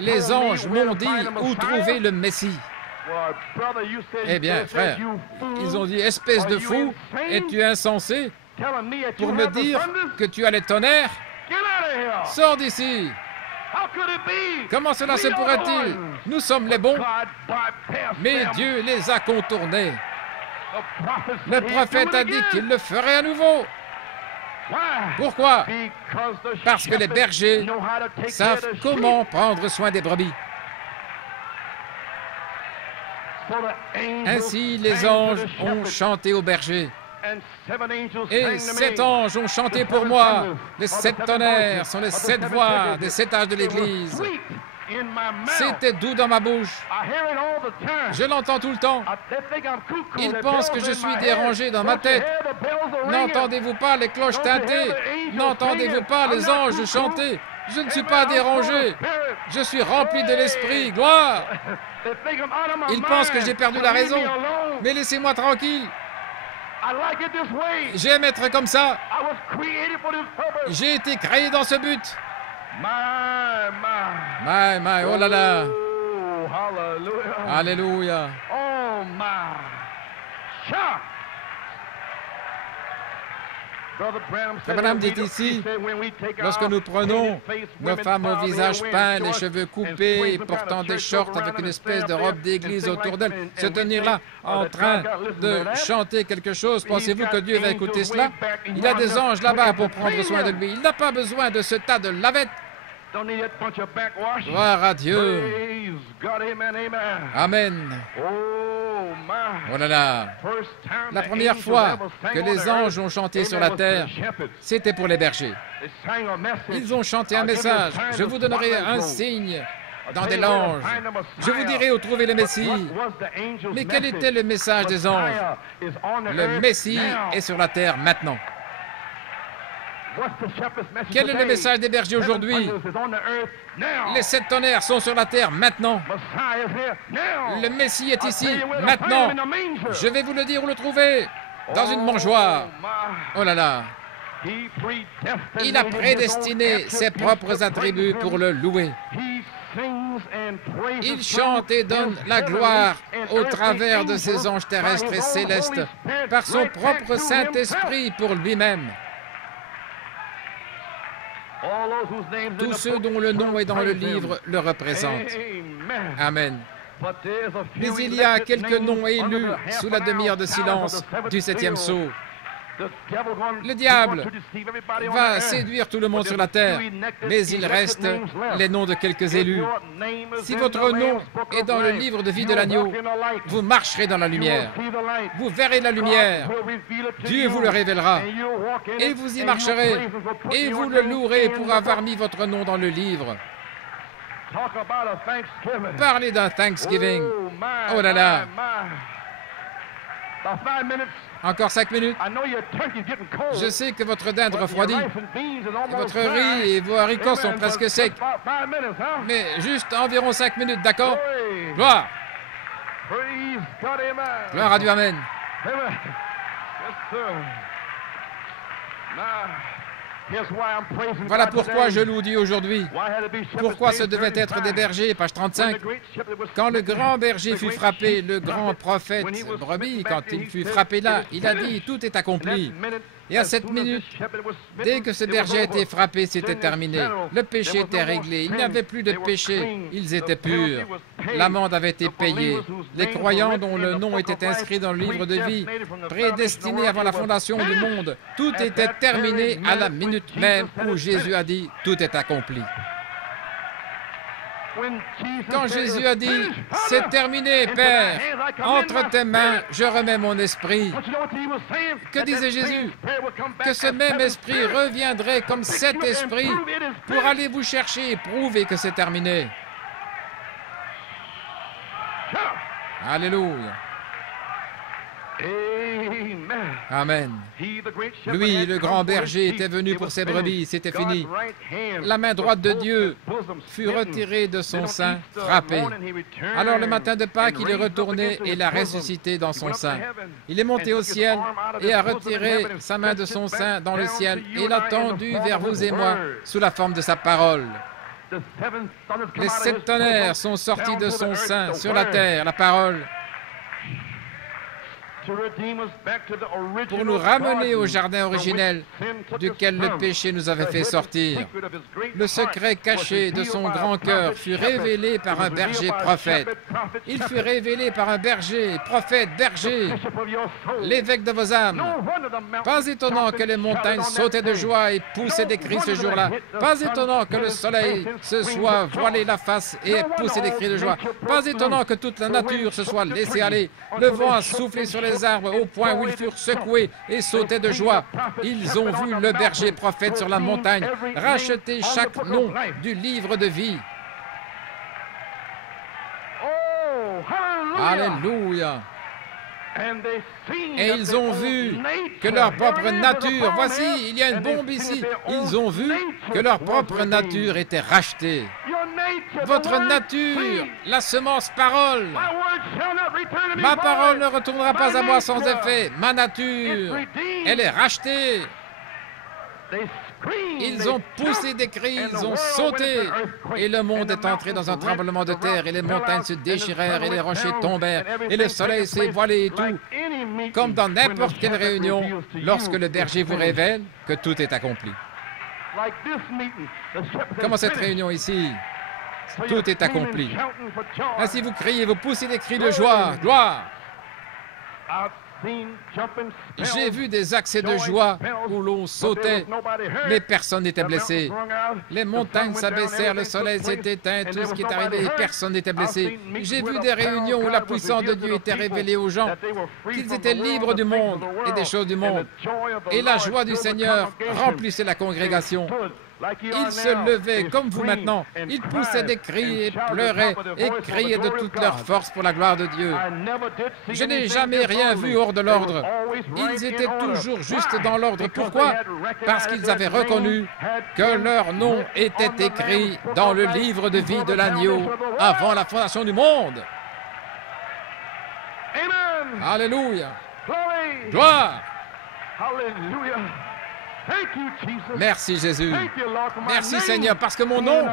Les anges m'ont dit où trouver le Messie. » Eh bien, frère, ils ont dit, « Espèce de fou, es-tu insensé pour me dire que tu as les tonnerres? Sors d'ici! Comment cela se pourrait-il? Nous sommes les bons, mais Dieu les a contournés. Le prophète a dit qu'il le ferait à nouveau. Pourquoi? Parce que les bergers savent comment prendre soin des brebis. Ainsi, les anges ont chanté aux bergers. Et 7 anges ont chanté pour moi. Les 7 tonnerres sont les 7 voix des 7 âges de l'Église. C'était doux dans ma bouche. Je l'entends tout le temps. Ils pensent que je suis dérangé dans ma tête. N'entendez-vous pas les cloches tinter? N'entendez-vous pas les anges chanter? Je ne suis pas dérangé. Je suis rempli de l'Esprit. Gloire! Ils pensent que j'ai perdu la raison. Mais laissez-moi tranquille. J'aime être comme ça. J'ai été créé dans ce but. My, oh là là. Alléluia. Frère Branham dit ici, lorsque nous prenons nos femmes au visage peint, les cheveux coupés, portant des shorts avec une espèce de robe d'église autour d'elles, se tenir là en train de chanter quelque chose, pensez-vous que Dieu va écouter cela? Il a des anges là-bas pour prendre soin de lui. Il n'a pas besoin de ce tas de lavettes. Gloire à Dieu. Amen. Oh là là. La première fois que les anges ont chanté sur la terre, c'était pour les bergers. Ils ont chanté un message. Je vous donnerai un signe dans des langes. Je vous dirai où trouver le Messie. Mais quel était le message des anges? Le Messie est sur la terre maintenant. Quel est le message des bergers aujourd'hui? Les 7 tonnerres sont sur la terre maintenant. Le Messie est ici maintenant. Je vais vous le dire où le trouver. Dans une mangeoire. Oh là là. Il a prédestiné ses propres attributs pour le louer. Il chante et donne la gloire au travers de ses anges terrestres et célestes par son propre Saint-Esprit pour lui-même. Tous ceux dont le nom est dans le livre le représentent. Amen. Mais il y a quelques noms élus sous la demi-heure de silence du 7e sceau. Le diable va séduire tout le monde sur la terre, mais il reste les noms de quelques élus. Si votre nom est dans le livre de vie de l'agneau, vous marcherez dans la lumière. Vous verrez la lumière. Dieu vous le révélera. Et vous y marcherez. Et vous le louerez pour avoir mis votre nom dans le livre. Parlez d'un Thanksgiving. Oh là là. Encore 5 minutes. Je sais que votre dinde refroidit. Et votre riz et vos haricots sont presque secs. Mais juste environ 5 minutes, d'accord? Gloire. Gloire à Dieu, amen. Voilà pourquoi je loue Dieu aujourd'hui. Pourquoi ce devait être des bergers, page 35. Quand le grand berger fut frappé, le grand prophète brebis, quand il fut frappé là, il a dit, tout est accompli. Et à cette minute, dès que ce berger a été frappé, c'était terminé. Le péché était réglé. Il n'y avait plus de péché. Ils étaient purs. L'amende avait été payée. Les croyants dont le nom était inscrit dans le livre de vie, prédestinés avant la fondation du monde, tout était terminé à la minute même où Jésus a dit, tout est accompli. Quand Jésus a dit, c'est terminé, Père, entre tes mains, je remets mon esprit. Que disait Jésus? Que ce même esprit reviendrait comme cet esprit pour aller vous chercher et prouver que c'est terminé. Alléluia. Amen. Lui, le grand berger, était venu pour ses brebis, c'était fini. La main droite de Dieu fut retirée de son sein, frappée. Alors le matin de Pâques, il est retourné et l'a ressuscité dans son sein. Il est monté au ciel et a retiré sa main de son sein dans le ciel et l'a tendu vers vous et moi sous la forme de sa parole. Les 7 tonnerres sont sortis de son sein sur la terre, la parole, pour nous ramener au jardin originel duquel le péché nous avait fait sortir. Le secret caché de son grand cœur fut révélé par un berger prophète. Il fut révélé par un berger, prophète, berger, l'évêque de vos âmes. Pas étonnant que les montagnes sautaient de joie et poussaient des cris ce jour-là. Pas étonnant que le soleil se soit voilé la face et ait poussé des cris de joie. Pas étonnant que toute la nature se soit laissée aller. Le vent a soufflé sur les arbres au point où ils furent secoués et sautaient de joie. Ils ont vu le berger prophète sur la montagne racheter chaque nom du livre de vie. Alléluia. Et ils ont vu que leur propre nature, voici, il y a une bombe ici, ils ont vu que leur propre nature était rachetée. Votre nature, la semence parole. Ma parole ne retournera pas à moi sans effet. Ma nature, elle est rachetée. Ils ont poussé des cris, ils ont sauté, et le monde est entré dans un tremblement de terre, et les montagnes se déchirèrent, et les rochers tombèrent, et le soleil s'est voilé et tout, comme dans n'importe quelle réunion, lorsque le berger vous révèle que tout est accompli. Comme cette réunion ici, tout est accompli. Ainsi vous criez, vous poussez des cris de joie, gloire. J'ai vu des accès de joie où l'on sautait, mais personne n'était blessé. Les montagnes s'abaissèrent, le soleil s'est éteint, tout ce qui est arrivé, et personne n'était blessé. J'ai vu des réunions où la puissance de Dieu était révélée aux gens, qu'ils étaient libres du monde et des choses du monde. Et la joie du Seigneur remplissait la congrégation. Ils se levaient comme vous maintenant. Ils poussaient des cris et pleuraient et criaient de toute leur force pour la gloire de Dieu. Je n'ai jamais rien vu hors de l'ordre. Ils étaient toujours juste dans l'ordre. Pourquoi? Parce qu'ils avaient reconnu que leur nom était écrit dans le livre de vie de l'agneau avant la fondation du monde. Alléluia. Gloire. Merci Jésus. Merci Seigneur, parce que mon nom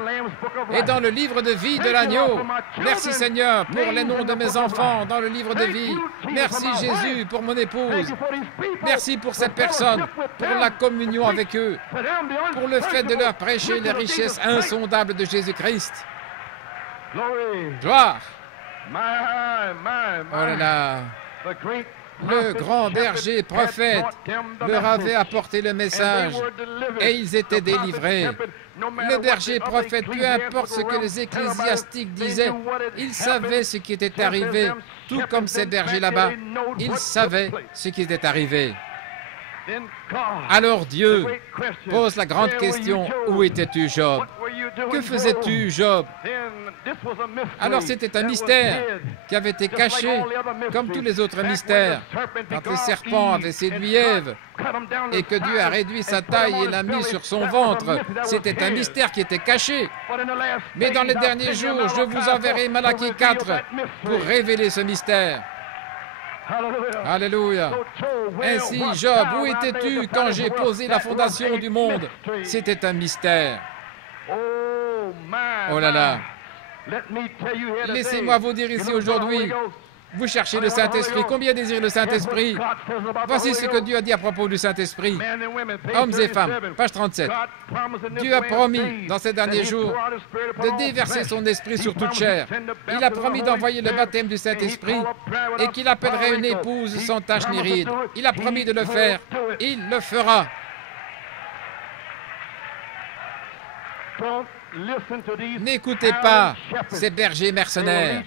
est dans le livre de vie de l'agneau. Merci Seigneur pour les noms de mes enfants dans le livre de vie. Merci Jésus pour mon épouse. Merci pour ces personnes, pour la communion avec eux, pour le fait de leur prêcher les richesses insondables de Jésus-Christ. Gloire. Oh là là. Le grand berger prophète leur avait apporté le message et ils étaient délivrés. Le berger prophète, peu importe ce que les ecclésiastiques disaient, ils savaient ce qui était arrivé, tout comme ces bergers là-bas, ils savaient ce qui était arrivé. Alors Dieu pose la grande question, où étais-tu, Job? Que faisais-tu, Job? Alors c'était un mystère qui avait été caché, comme tous les autres mystères. Quand le serpent avait séduit Ève et que Dieu a réduit sa taille et l'a mis sur son ventre, c'était un mystère qui était caché. Mais dans les derniers jours, je vous enverrai Malachie 4 pour révéler ce mystère. Alléluia. Ainsi, Job, où étais-tu quand j'ai posé la fondation du monde? C'était un mystère. Oh là là. Laissez-moi vous dire ici aujourd'hui, vous cherchez le Saint-Esprit. Combien désirent le Saint-Esprit? Voici ce que Dieu a dit à propos du Saint-Esprit. Hommes et femmes, page 37. Dieu a promis dans ces derniers jours de déverser son esprit sur toute chair. Il a promis d'envoyer le baptême du Saint-Esprit et qu'il appellerait une épouse sans tache ni ride. Il a promis de le faire. Il le fera. N'écoutez pas ces bergers mercenaires.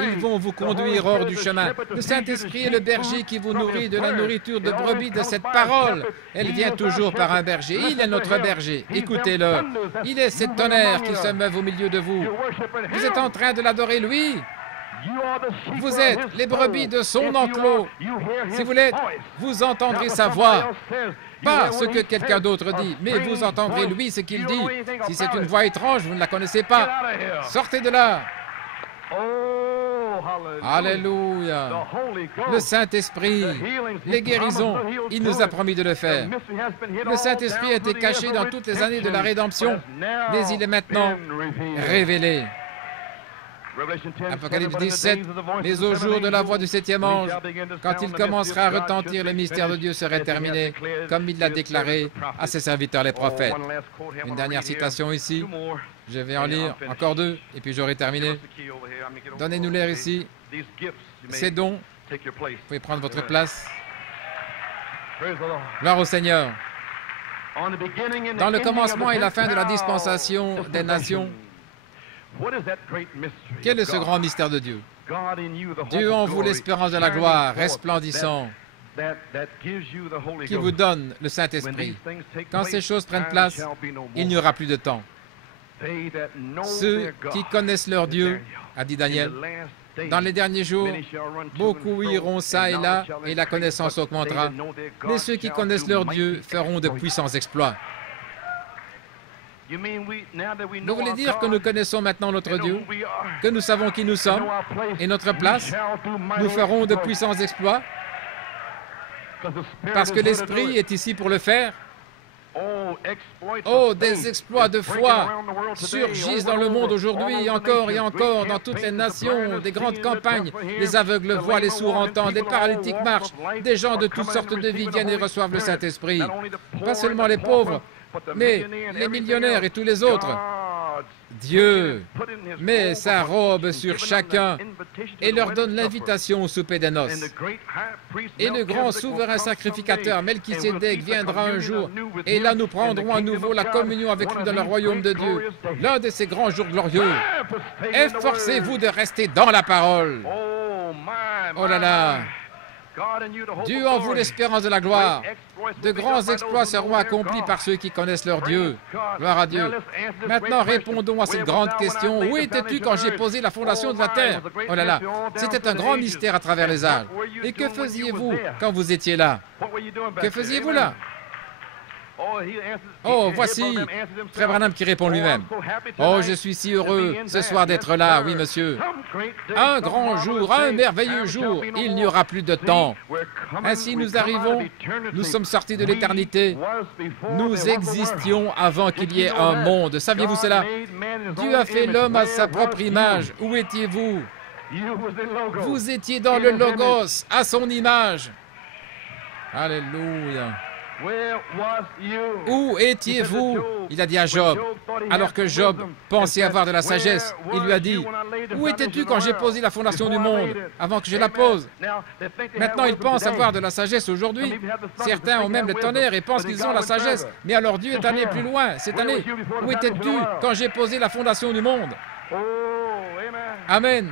Ils vont vous conduire hors du chemin. Le Saint-Esprit est le berger qui vous nourrit de la nourriture de brebis de cette parole. Elle vient toujours par un berger. Il est notre berger. Écoutez-le. Il est ce tonnerre qui se meuvent au milieu de vous. Vous êtes en train de l'adorer, lui. Vous êtes les brebis de son enclos. Si vous l'êtes, vous entendrez sa voix. Pas ce que quelqu'un d'autre dit, mais vous entendrez lui ce qu'il dit. Si c'est une voix étrange, vous ne la connaissez pas. Sortez de là. Alléluia. Le Saint-Esprit, les guérisons, il nous a promis de le faire. Le Saint-Esprit a été caché dans toutes les années de la rédemption, mais il est maintenant révélé. Apocalypse 17, mais au jour de la voix du septième ange, quand il commencera à retentir, le mystère de Dieu serait terminé, comme il l'a déclaré à ses serviteurs les prophètes. Une dernière citation ici, je vais en lire encore deux, et puis j'aurai terminé. Donnez-nous-les ici. Ces dons, vous pouvez prendre votre place. Gloire au Seigneur. Dans le commencement et la fin de la dispensation des nations, quel est ce grand mystère de Dieu? Dieu en vous l'espérance de la gloire, resplendissant, qui vous donne le Saint-Esprit. Quand ces choses prennent place, il n'y aura plus de temps. Ceux qui connaissent leur Dieu, a dit Daniel, dans les derniers jours, beaucoup iront ça et là, et la connaissance augmentera. Mais ceux qui connaissent leur Dieu feront de puissants exploits. Vous voulez dire que nous connaissons maintenant notre Dieu, que nous savons qui nous sommes et notre place? Nous ferons de puissants exploits parce que l'Esprit est ici pour le faire. Oh, des exploits de foi surgissent dans le monde aujourd'hui et encore dans toutes les nations, des grandes campagnes. Les aveugles voient, les sourds entendent, les paralytiques marchent. Des gens de toutes sortes de vies viennent et reçoivent le Saint-Esprit. Pas seulement les pauvres, mais les millionnaires et tous les autres. Dieu met sa robe sur chacun et leur donne l'invitation au souper des noces. Et le grand souverain sacrificateur Melchisédek viendra un jour, et là nous prendrons à nouveau la communion avec lui dans le royaume de Dieu, l'un de ces grands jours glorieux. Efforcez-vous de rester dans la parole. Oh là là! Dieu en vous l'espérance de la gloire. De grands exploits seront accomplis par ceux qui connaissent leur Dieu. Gloire à Dieu. Maintenant, répondons à cette grande question. Où étais-tu quand j'ai posé la fondation de la terre? Oh là là, c'était un grand mystère à travers les âges. Et que faisiez-vous quand vous étiez là? Que faisiez-vous là? Oh, voici Frère Branham qui répond lui-même. Oh, je suis si heureux ce soir d'être là, oui, monsieur. Un grand jour, un merveilleux jour, il n'y aura plus de temps. Ainsi, nous arrivons, nous sommes sortis de l'éternité. Nous existions avant qu'il y ait un monde. Saviez-vous cela? Dieu a fait l'homme à sa propre image. Où étiez-vous? Vous étiez dans le Logos, à son image. Alléluia. Où étiez-vous? Il a dit à Job, alors que Job pensait avoir de la sagesse. Il lui a dit, où étais-tu quand j'ai posé la fondation du monde, avant que je la pose? Maintenant, ils pensent avoir de la sagesse aujourd'hui. Certains ont même le tonnerre et pensent qu'ils ont la sagesse. Mais alors Dieu est allé plus loin cette année. Où étais-tu quand j'ai posé la fondation du monde? Amen.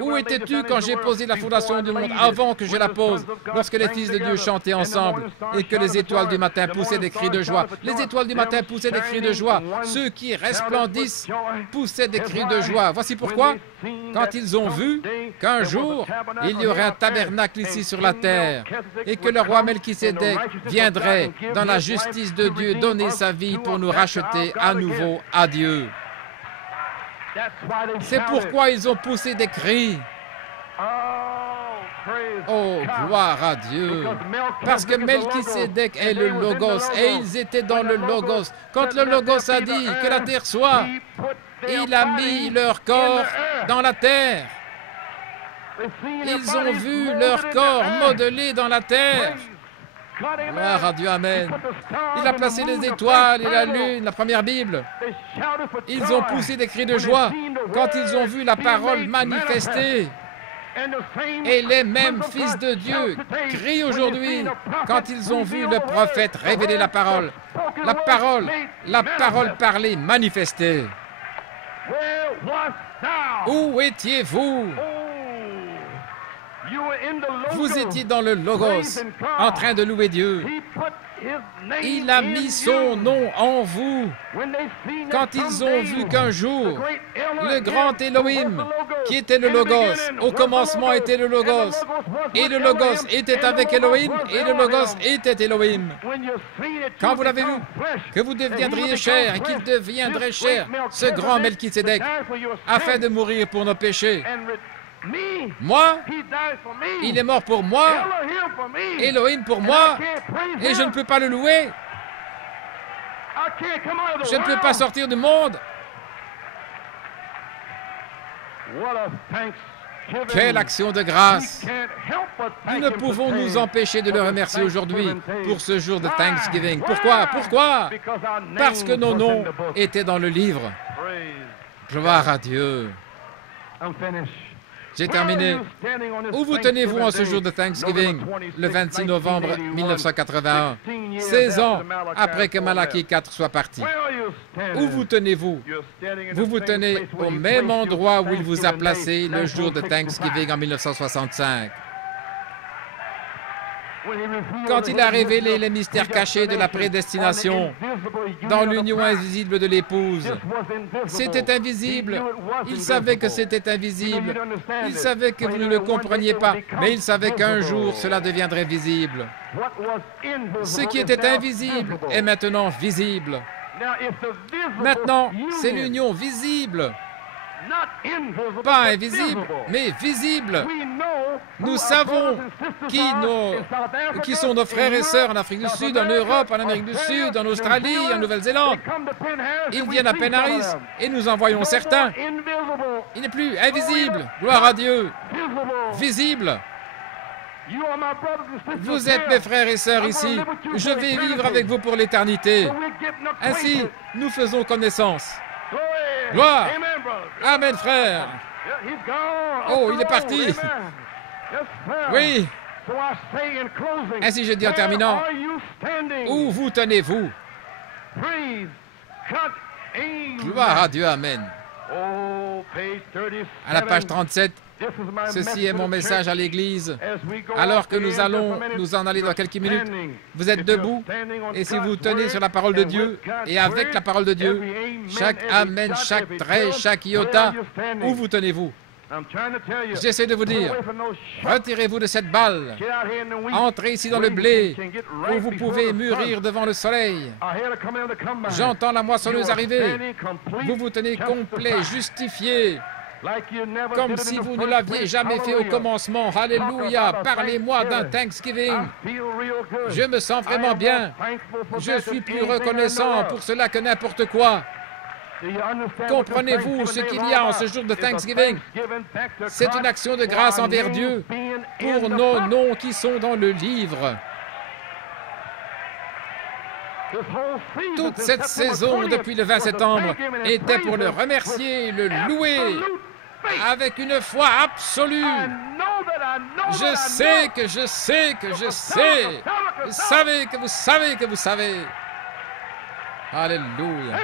Où étais-tu quand j'ai posé la fondation du monde, avant que je la pose, lorsque les fils de Dieu chantaient ensemble et que les étoiles du matin poussaient des cris de joie? Les étoiles du matin poussaient des cris de joie. Ceux qui resplendissent poussaient des cris de joie. Voici pourquoi, quand ils ont vu qu'un jour, il y aurait un tabernacle ici sur la terre et que le roi Melchisédek viendrait dans la justice de Dieu donner sa vie pour nous racheter à nouveau à Dieu. C'est pourquoi ils ont poussé des cris. Oh, gloire à Dieu. Parce que Melchisédek est le Logos et ils étaient dans le Logos. Quand le Logos a dit que la terre soit, il a mis leur corps dans la terre. Ils ont vu leur corps modelé dans la terre. Gloire à Dieu, amen. Il a placé les étoiles et la lune, la première Bible. Ils ont poussé des cris de joie quand ils ont vu la parole manifestée. Et les mêmes fils de Dieu crient aujourd'hui quand ils ont vu le prophète révéler la parole. La parole parlée, manifestée. Où étiez-vous? Vous étiez dans le Logos, en train de louer Dieu. Il a mis son nom en vous. Quand ils ont vu qu'un jour, le grand Elohim, qui était le Logos, au commencement était le Logos, et le Logos était avec Elohim, et le Logos était Elohim. Quand vous l'avez vu, que vous deviendriez chair, et qu'il deviendrait chair, ce grand Melchisédek, afin de mourir pour nos péchés. Moi, il est mort pour moi, Elohim pour moi, et je ne peux pas le louer. Je ne peux pas sortir du monde. Quelle action de grâce! Nous ne pouvons nous empêcher de le remercier aujourd'hui pour ce jour de Thanksgiving. Pourquoi? Pourquoi? Parce que nos noms étaient dans le livre. Gloire à Dieu. J'ai terminé. Où vous tenez-vous en ce jour de Thanksgiving, le 26 novembre 1981, 16 ans après que Malachie 4 soit parti? Où vous tenez-vous? Vous vous tenez au même endroit où il vous a placé le jour de Thanksgiving en 1965. Quand il a révélé les mystères cachés de la prédestination dans l'union invisible de l'épouse, c'était invisible. Il savait que c'était invisible. Il savait que vous ne le compreniez pas, mais il savait qu'un jour cela deviendrait visible. Ce qui était invisible est maintenant visible. Maintenant, c'est l'union visible. Pas invisible, mais visible. Nous savons qui sont nos frères et sœurs en Afrique du Sud, en Europe, en Amérique du Sud, en Australie, en Nouvelle-Zélande. Ils viennent à Penaris et nous en voyons certains. Il n'est plus invisible. Gloire à Dieu. Visible. Vous êtes mes frères et sœurs ici. Je vais vivre avec vous pour l'éternité. Ainsi, nous faisons connaissance. Gloire. Amen, frère. Oh, il est parti. Oui. Ainsi, je dis en terminant, où vous tenez-vous? Gloire à Dieu, amen. À la page 37, ceci est mon message à l'Église. Alors que nous allons nous en aller dans quelques minutes, vous êtes debout, et si vous tenez sur la parole de Dieu, et avec la parole de Dieu, chaque amen, chaque trait, chaque iota, où vous tenez-vous? J'essaie de vous dire, retirez-vous de cette balle, entrez ici dans le blé, où vous pouvez mûrir devant le soleil. J'entends la moissonneuse arriver. Vous vous tenez complet, justifié, comme si vous ne l'aviez jamais fait au commencement. Alléluia, parlez-moi d'un Thanksgiving. Je me sens vraiment bien. Je suis plus reconnaissant pour cela que n'importe quoi. Comprenez-vous ce qu'il y a en ce jour de Thanksgiving? C'est une action de grâce envers Dieu pour nos noms qui sont dans le livre. Toute cette saison depuis le 20 septembre était pour le remercier, le louer avec une foi absolue. Je sais que je sais que je sais. Vous savez que vous savez que vous savez. Alléluia.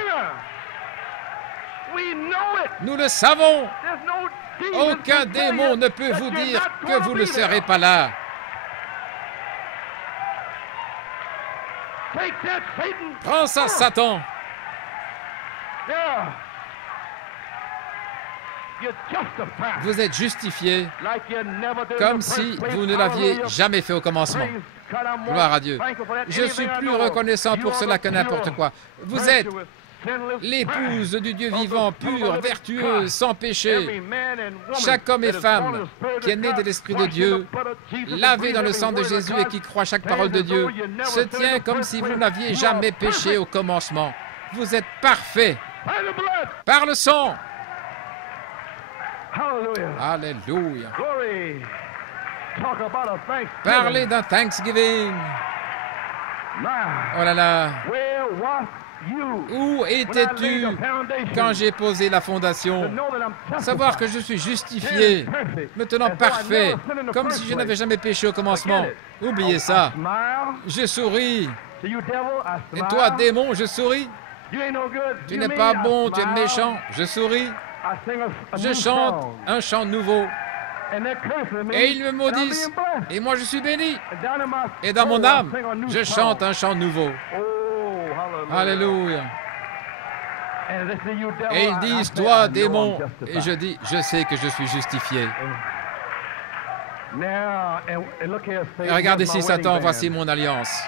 Nous le savons. Aucun démon ne peut vous dire que vous ne serez pas là. Prends ça, Satan. Vous êtes justifié comme si vous ne l'aviez jamais fait au commencement. Gloire à Dieu. Je suis plus reconnaissant pour cela que n'importe quoi. Vous êtes l'épouse du Dieu vivant, pure, vertueuse, sans péché. Chaque homme et femme qui est né de l'Esprit de Dieu, lavé dans le sang de Jésus et qui croit chaque parole de Dieu, se tient comme si vous n'aviez jamais péché au commencement. Vous êtes parfait par le sang. Alléluia. Parlez d'un Thanksgiving. Oh là là. Où étais-tu quand j'ai posé la fondation? Savoir que je suis justifié, me tenant parfait, comme si je n'avais jamais péché au commencement. Oubliez ça. Je souris. Et toi, démon, je souris. Tu n'es pas bon, tu es méchant. Je souris. Je chante un chant nouveau. Et ils me maudissent. Et moi, je suis béni. Et dans mon âme, je chante un chant nouveau. Alléluia. Et ils disent, toi, démon. Et je dis, je sais que je suis justifié. Et regardez ici, Satan, voici mon alliance.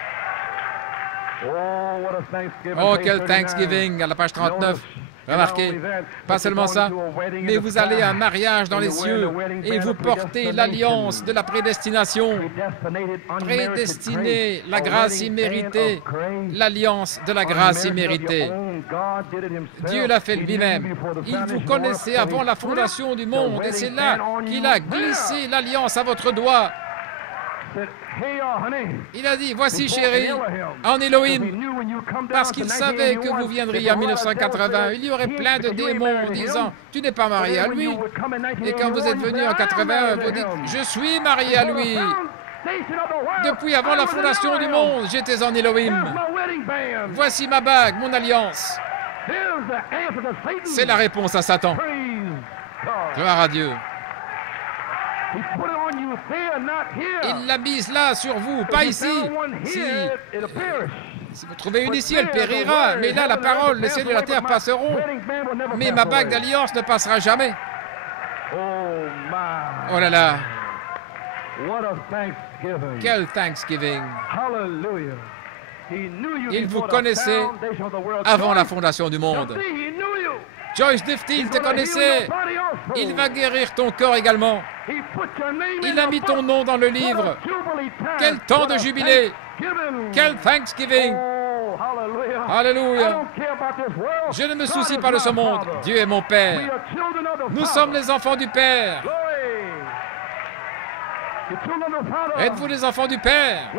Oh, quel Thanksgiving à la page 39. Remarquez, pas seulement ça, mais vous allez à un mariage dans les cieux et vous portez l'alliance de la prédestination. Prédestiné, la grâce imméritée, l'alliance de la grâce imméritée. Dieu l'a fait lui-même. Il vous connaissait avant la fondation du monde et c'est là qu'il a glissé l'alliance à votre doigt. Il a dit, voici chérie, en Elohim, parce qu'il savait que vous viendriez en 1980. Il y aurait plein de démons disant, tu n'es pas marié à lui. Et quand vous êtes venu en 80, vous dites, je suis marié à lui. Depuis avant la fondation du monde, j'étais en Elohim. Voici ma bague, mon alliance. C'est la réponse à Satan. Gloire à Dieu. Il l'a mise là, sur vous, pas ici. Si vous trouvez une ici, elle périra. Mais là, la parole, les cieux de la terre passeront. Mais ma bague d'alliance ne passera jamais. Oh là là. Quel Thanksgiving. Il vous connaissait avant la fondation du monde. Joyce Dufty te connaissait. Il va guérir ton corps également. Il a mis ton nom dans le livre. Quel temps de jubilé. Quel Thanksgiving. Alléluia. Je ne me soucie pas de ce monde. Dieu est mon Père. Nous sommes les enfants du Père. Êtes-vous les enfants du Père?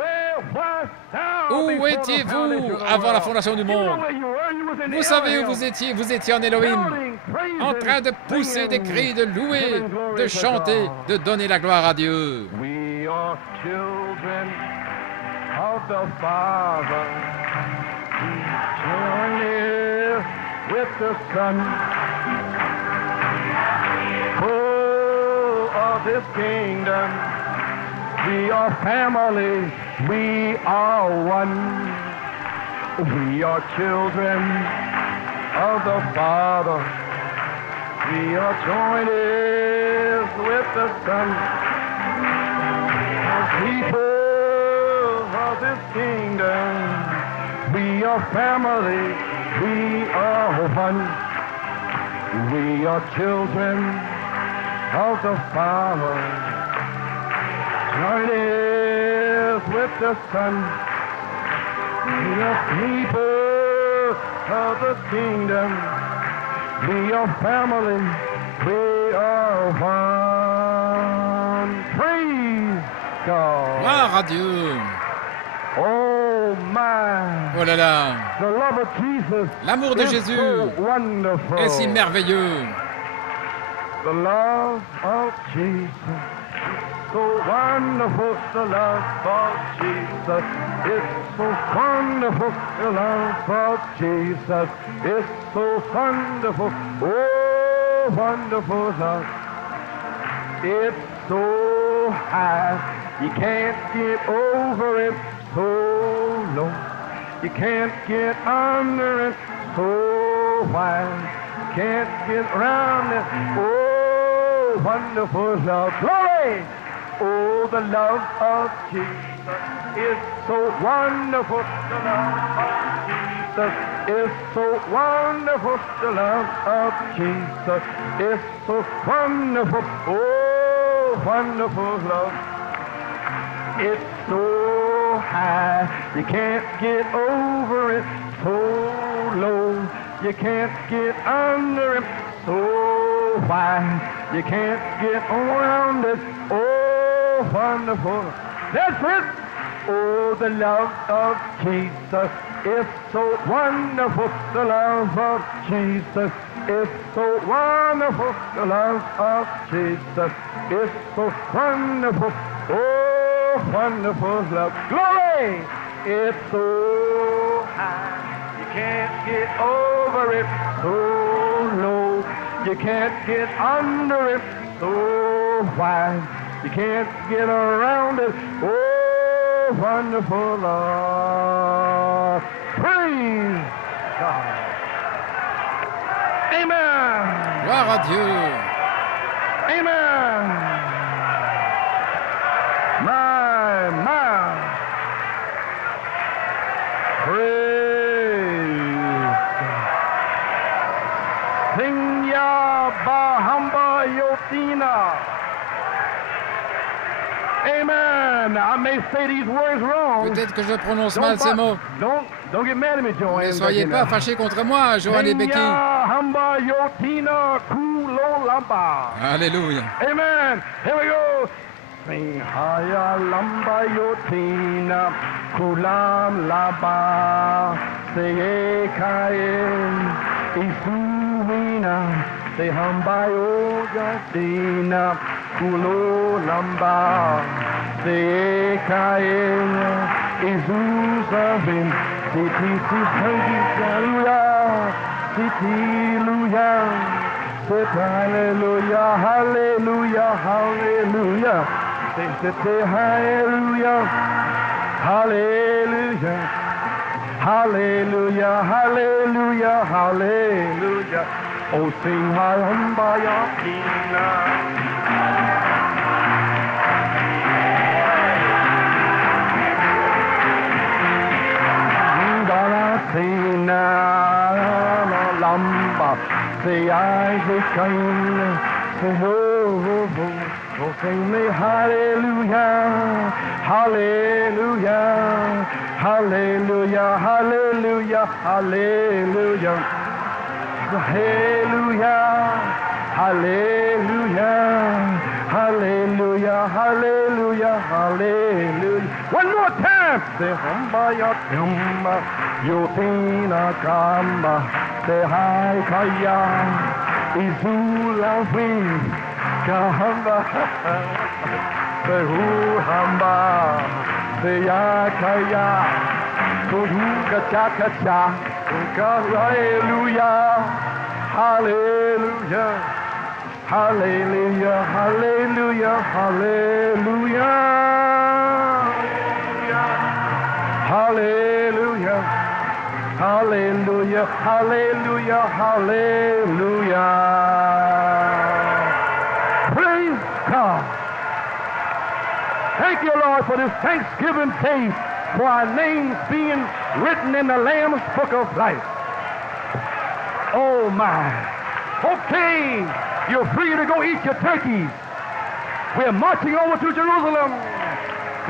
Où étiez-vous avant la fondation du monde? Vous savez où vous étiez? Vous étiez en Elohim, en train de pousser des cris, de louer, de chanter, de donner la gloire à Dieu. We are children of the Father, journey with the Son, full of His kingdom. We are family, we are one. We are children of the Father. We are joined with the sun. People of this kingdom, we are family, we are one. We are children of the Father. Join us with the sun. We are people of the kingdom. We are family. We are one. Praise God. Gloire à Dieu. Oh my. Oh là là. The love of Jesus. L'amour de Jésus So wonderful. est si merveilleux. The love of Jesus. So wonderful. The love of Jesus. It's so wonderful. The love of Jesus. It's so wonderful. Oh, wonderful love. It's so high. You can't get over it. So low. You can't get under it. So wide. Can't get around it. Oh, wonderful love. Glory! Oh, the love of Jesus is so wonderful. The love of Jesus is so wonderful. The love of Jesus is so wonderful. Oh, wonderful love. It's so high, you can't get over it. So low, you can't get under it. So wide, you can't get around it. Oh, wonderful. That's it. Oh, the love of Jesus is so wonderful. The love of Jesus is so wonderful. The love of Jesus is so wonderful. Oh, wonderful love. Glory! It's so high, you can't get over it. So low, you can't get under it. So wide, you can't get around it. Oh, wonderful love. Praise God. Amen. Gloire à Dieu. Amen. My. Praise God. Sing ya Bahamba Yotina. Amen. I may say these words wrong. Peut-être que je prononce mal ces mots. Don't get mad at me, Joanne. Ne soyez pas fâchés contre moi, Joanne et Becky. Hamba Yotina Kulo Lamba. Alléluia. Amen. Here we go. Sing Haya Lamba Yotina Kulam Laba. Say Kain Isuwina. Say Hamba Yotina Kulo Lamba. Say Kain Isusavin. Hallelujah. Hallelujah. Hallelujah. Hallelujah. Hallelujah. Hallelujah. Hallelujah. Hallelujah. Hallelujah. Oh, sing Hallelujah. Sina lamba, say I kain, say ho, sing me hallelujah, hallelujah, hallelujah, hallelujah, hallelujah, hallelujah, hallelujah, hallelujah, hallelujah, hallelujah. One more time, say hamba yatumba. Yotina Kamba, the High Kaya, Izula Wing, Kahamba, the Hamba, the Yakaya, Kuruka Chakacha, Hallelujah, Hallelujah, Hallelujah, Hallelujah, Hallelujah, Hallelujah. Hallelujah, hallelujah, hallelujah. Praise God. Thank you, Lord, for this Thanksgiving day, for our names being written in the Lamb's Book of Life. Oh, my. Okay, you're free to go eat your turkeys. We're marching over to Jerusalem.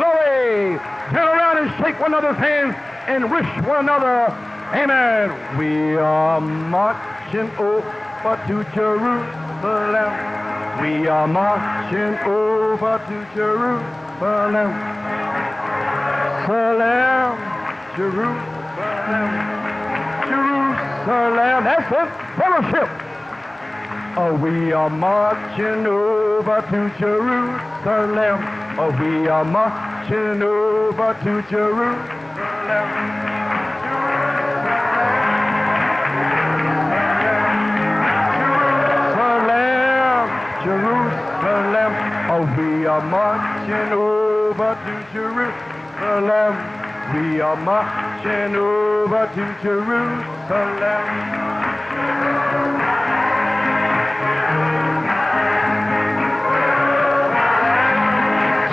Glory. Turn around and shake one another's hands and wish one another, amen. We are marching over to Jerusalem. We are marching over to Jerusalem. Jerusalem, Jerusalem, Jerusalem. That's it. Fellowship. Oh, we are marching over to Jerusalem. Oh, we are marching over to Jerusalem. Jerusalem, oh, we are marching over to Jerusalem. We are marching over to Jerusalem.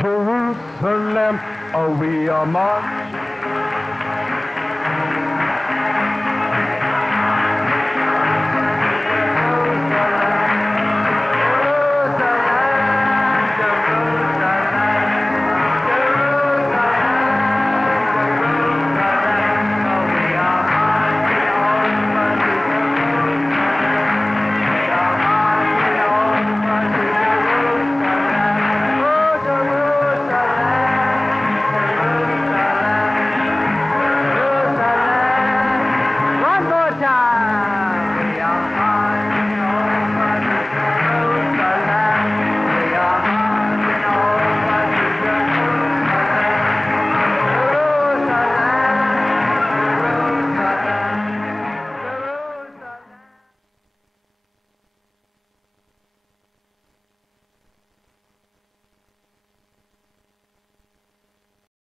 Jerusalem, oh, we are marching